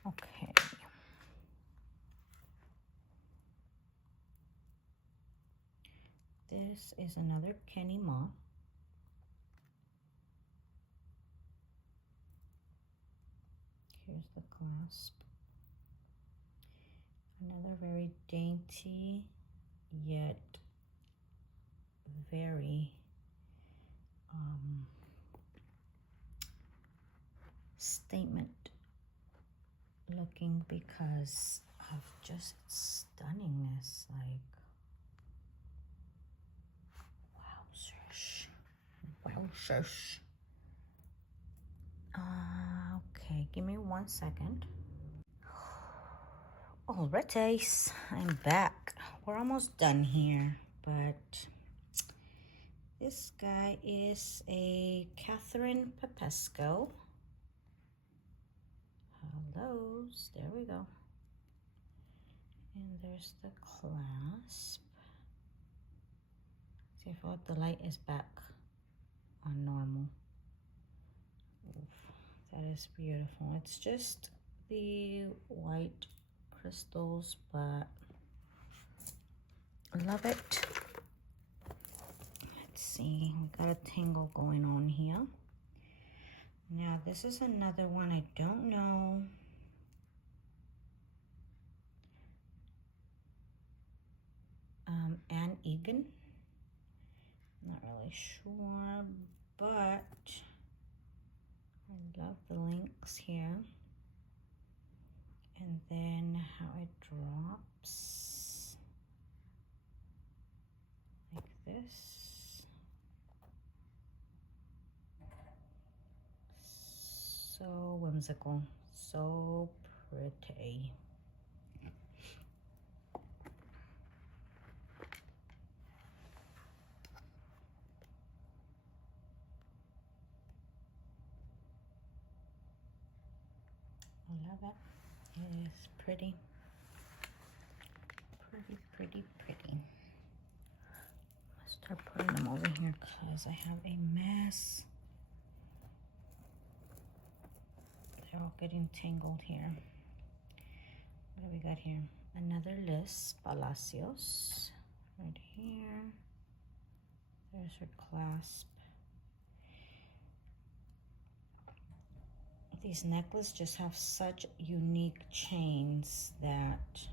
Okay. This is another Kenny Ma. Here's the clasp. Another very dainty, yet very statement looking because of just its stunningness. Like, wow, shush. Okay, give me 1 second. Alright, I'm back. We're almost done here, but this guy is a Catherine Papesco. Hellos, there we go. And there's the clasp. See if the light is back on normal. Oof, that is beautiful. It's just the white crystals, but I love it. Let's see, we got a tangle going on here. Now this is another one I don't know. Anne Egan. Not really sure, but I love the links here. And then how it drops like this. So whimsical, so pretty. I love it. It is pretty. Pretty. Let's start putting them over here because I have a mess. They're all getting tangled here. What do we got here? Another Les Palacios right here. There's her clasp. These necklaces just have such unique chains that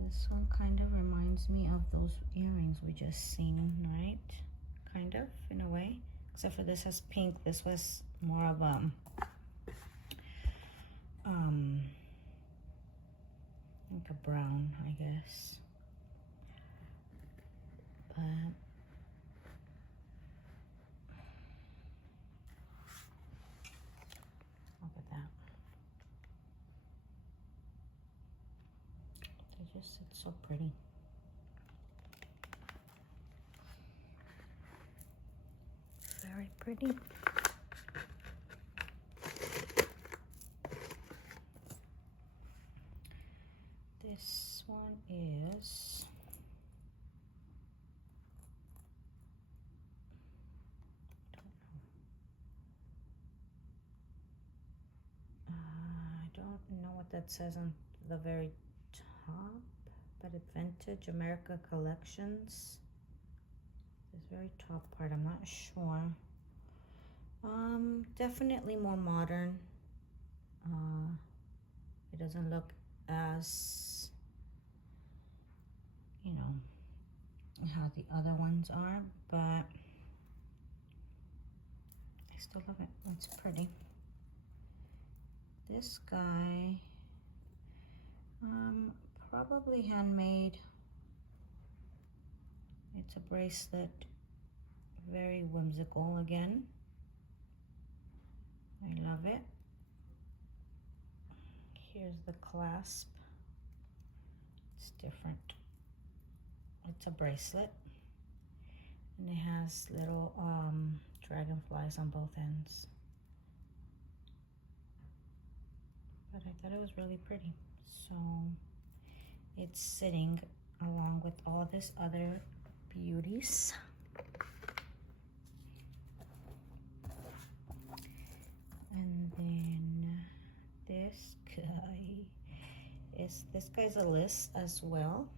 this one kind of reminds me of those earrings we just seen, right? Kind of, in a way. Except for this has pink. This was more of like a brown, I guess. But look at that. It's so pretty. Very pretty. This one is I don't know what that says on the very top, but it's Vintage America Collections. This very top part, I'm not sure. Definitely more modern. It doesn't look as, you know, how the other ones are, but I still love it. It's pretty. This guy, probably handmade. It's a bracelet, very whimsical again. I love it. Here's the clasp. It's different. It's a bracelet, and it has little dragonflies on both ends. But I thought it was really pretty. So it's sitting along with all this other beauties. And then this guy's a list as well.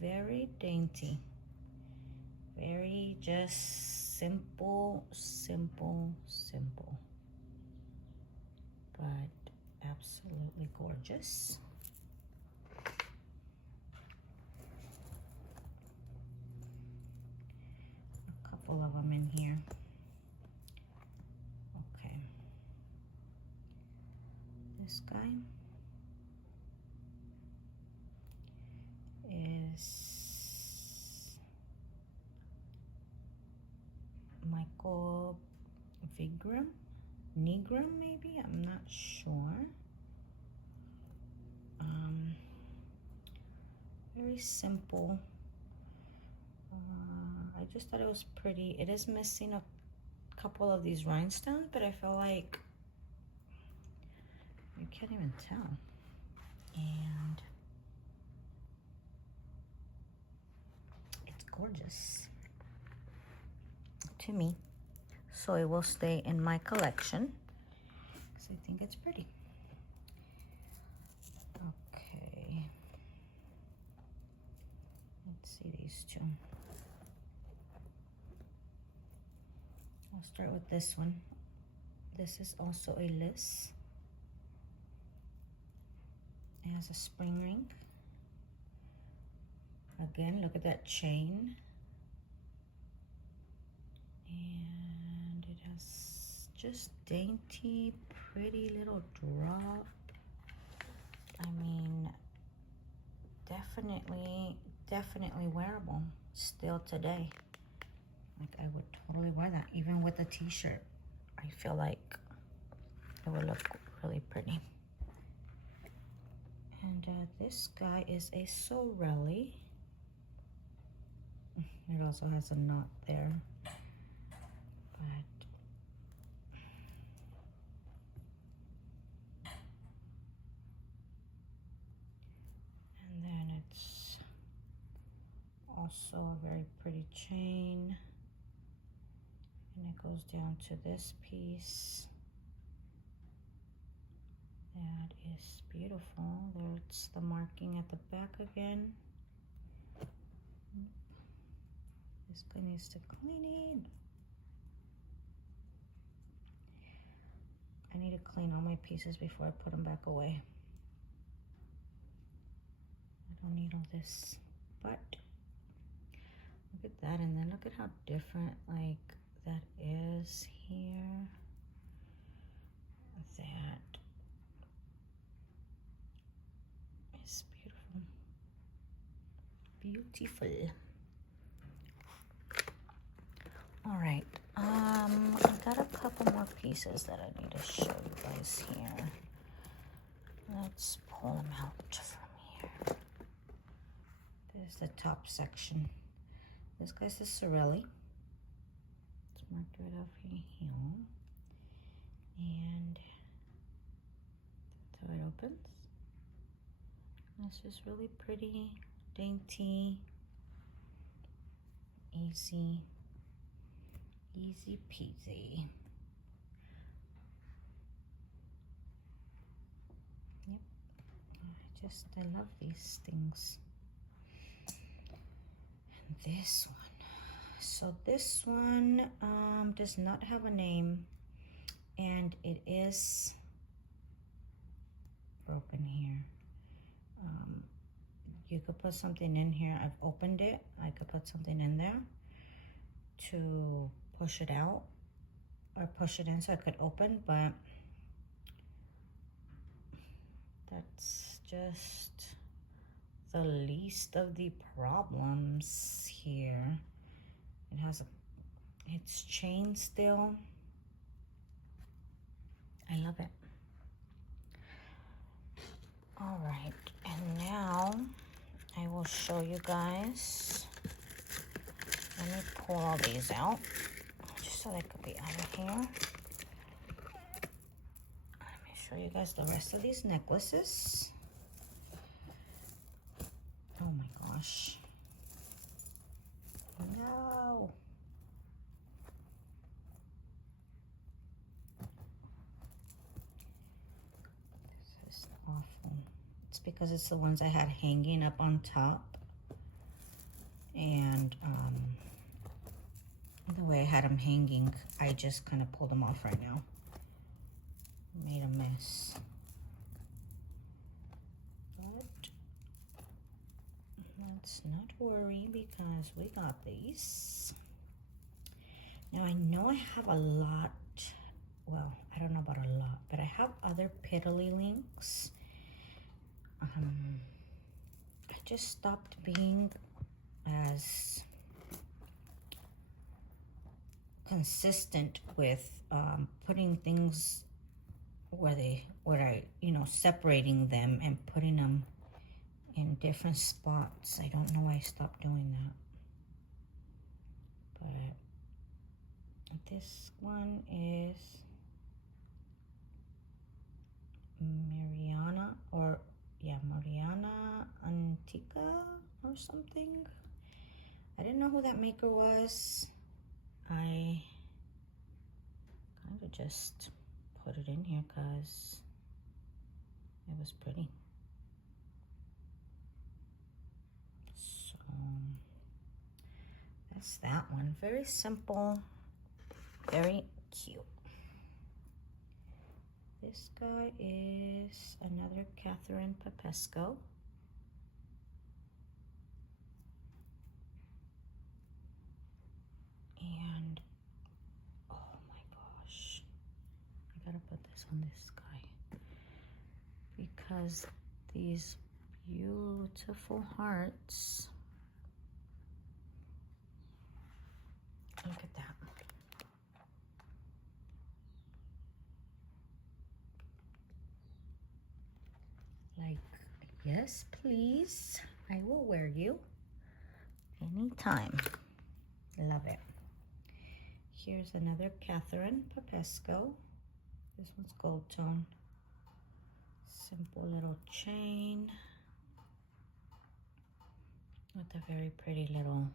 Very dainty, very just simple, but absolutely gorgeous. A couple of them in here. Okay, this guy is Michael Negrum, maybe, I'm not sure. Very simple. I just thought it was pretty. It is missing a couple of these rhinestones, but I feel like you can't even tell. And it's gorgeous to me. So it will stay in my collection because I think it's pretty. Okay. Let's see these two. I'll start with this one. This is also a list. It has a spring ring. Again, look at that chain. And it has just dainty, pretty little drop. I mean, definitely wearable still today. Like, I would totally wear that, even with a t-shirt. I feel like it would look really pretty. And this guy is a Sorelli. It also has a knot there. But and then it's also a very pretty chain. And it goes down to this piece. That is beautiful. There's the marking at the back again. This guy needs to clean it. I need to clean all my pieces before I put them back away. I don't need all this, but look at that. And then look at how different like that is here. That is beautiful. Beautiful. All right, I got a couple more pieces that I need to show you guys here. Let's pull them out from here. There's the top section. This guy's a Sorelli. Let's mark it over here. And that's how it opens. It's just really pretty, dainty, easy peasy. Yep, I love these things. And this one, So this one does not have a name, and it is broken here. You could put something in here. I've opened it. I could put something in there to push it out or push it in so I could open, but that's just the least of the problems here. It has it's chained still. I love it. All right, and now I will show you guys. Let me pull all these out just so they could be out of here. Let me show you guys the rest of these necklaces. Oh my gosh. No. This is awful. It's because it's the ones I had hanging up on top. And the way I had them hanging, I just kind of pulled them off right now. Made a mess. But let's not worry because we got these. Now I know I have a lot, well, I don't know about a lot, but I have other Piddly links. I just stopped being as consistent with putting things where I separating them and putting them in different spots. I don't know why I stopped doing that, but this one is Mariana Antica or something. I didn't know who that maker was. I kind of just put it in here because it was pretty. So that's that one. Very simple, very cute. This guy is another Catherine Papesco. And oh my gosh, I gotta put this on this guy because these beautiful hearts, look at that. Like, yes, please, I will wear you anytime. Love it. Here's another Catherine Papesco. This one's gold tone. Simple little chain with a very pretty little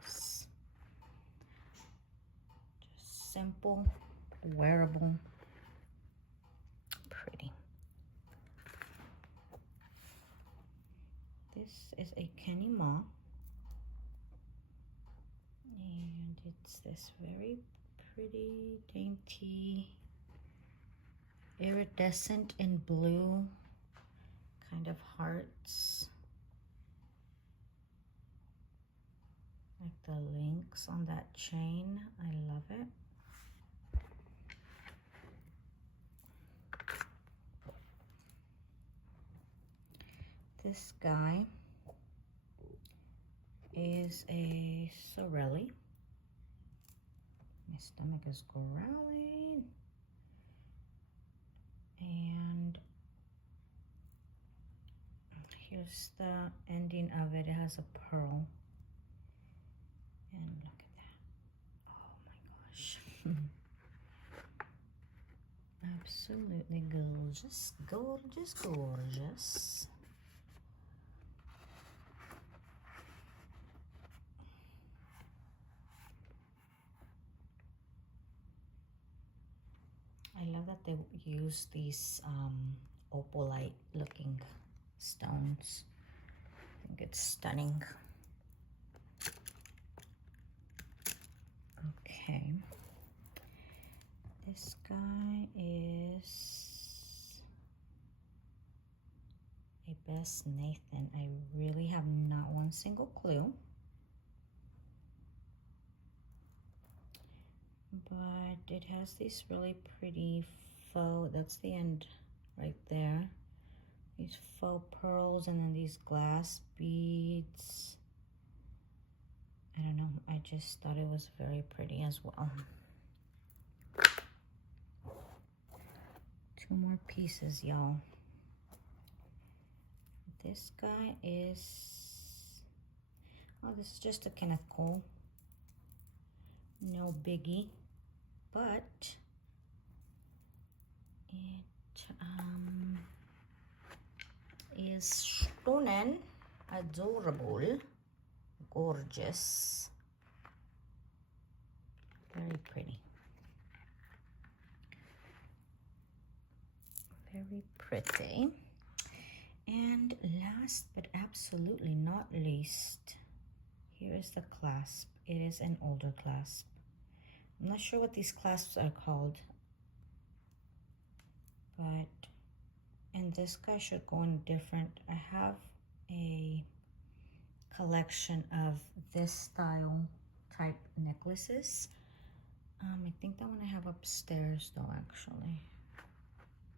cross. Just simple, wearable, pretty. This is a Kenny Ma. And it's this very pretty, dainty, iridescent and blue kind of hearts. Like the links on that chain. I love it. This guy is a Sorelli. My stomach is growling. And here's the ending of it. It has a pearl. And look at that. Oh my gosh. Absolutely gorgeous. Gorgeous, gorgeous. I love that they use these opalite looking stones. I think it's stunning. Okay. This guy is a Best Nathan. I really have not one single clue. But it has these really pretty faux, that's the end right there. These faux pearls and then these glass beads. I don't know, I just thought it was very pretty as well. 2 more pieces, y'all. This guy is, oh, this is just a Kenneth Cole. No biggie, but it is stunning, adorable, gorgeous, very pretty. Very pretty. And last but absolutely not least, here is the clasp. It is an older clasp. I'm not sure what these clasps are called, but, and this guy should go in different. I have a collection of this style type necklaces. I think that one I have upstairs though, actually,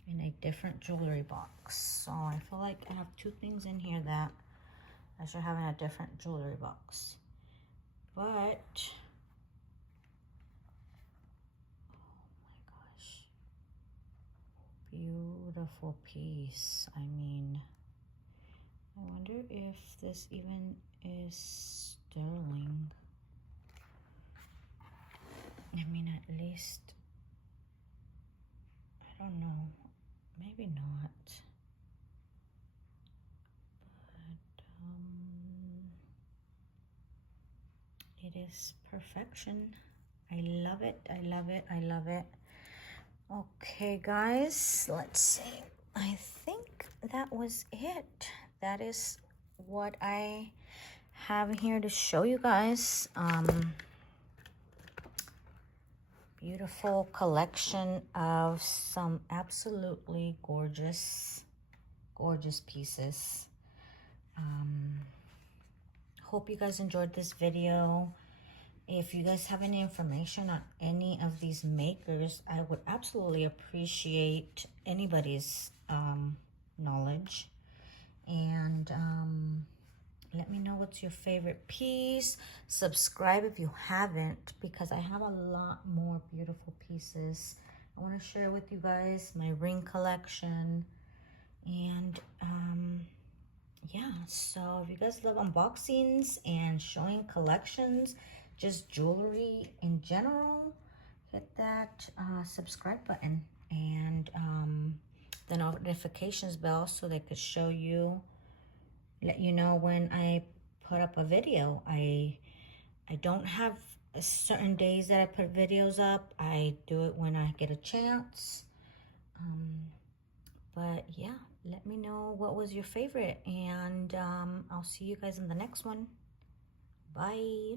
in a different jewelry box. So I feel like I have 2 things in here that I should have in a different jewelry box. But beautiful piece. I mean, I wonder if this even is sterling. I mean, at least, I don't know, maybe not. But it is perfection. I love it, I love it, I love it. Okay, guys, let's see. I think that was it. That is what I have here to show you guys. Beautiful collection of some absolutely gorgeous, gorgeous pieces. Hope you guys enjoyed this video. If you guys have any information on any of these makers, I would absolutely appreciate anybody's knowledge. And let me know what's your favorite piece. Subscribe if you haven't, because I have a lot more beautiful pieces I want to share with you guys. My ring collection. And yeah, so if you guys love unboxings and showing collections, just jewelry in general, hit that subscribe button and the notifications bell so they could show you, let you know when I put up a video. I don't have certain days that I put videos up. I do it when I get a chance. But yeah, let me know what was your favorite, and I'll see you guys in the next one. Bye.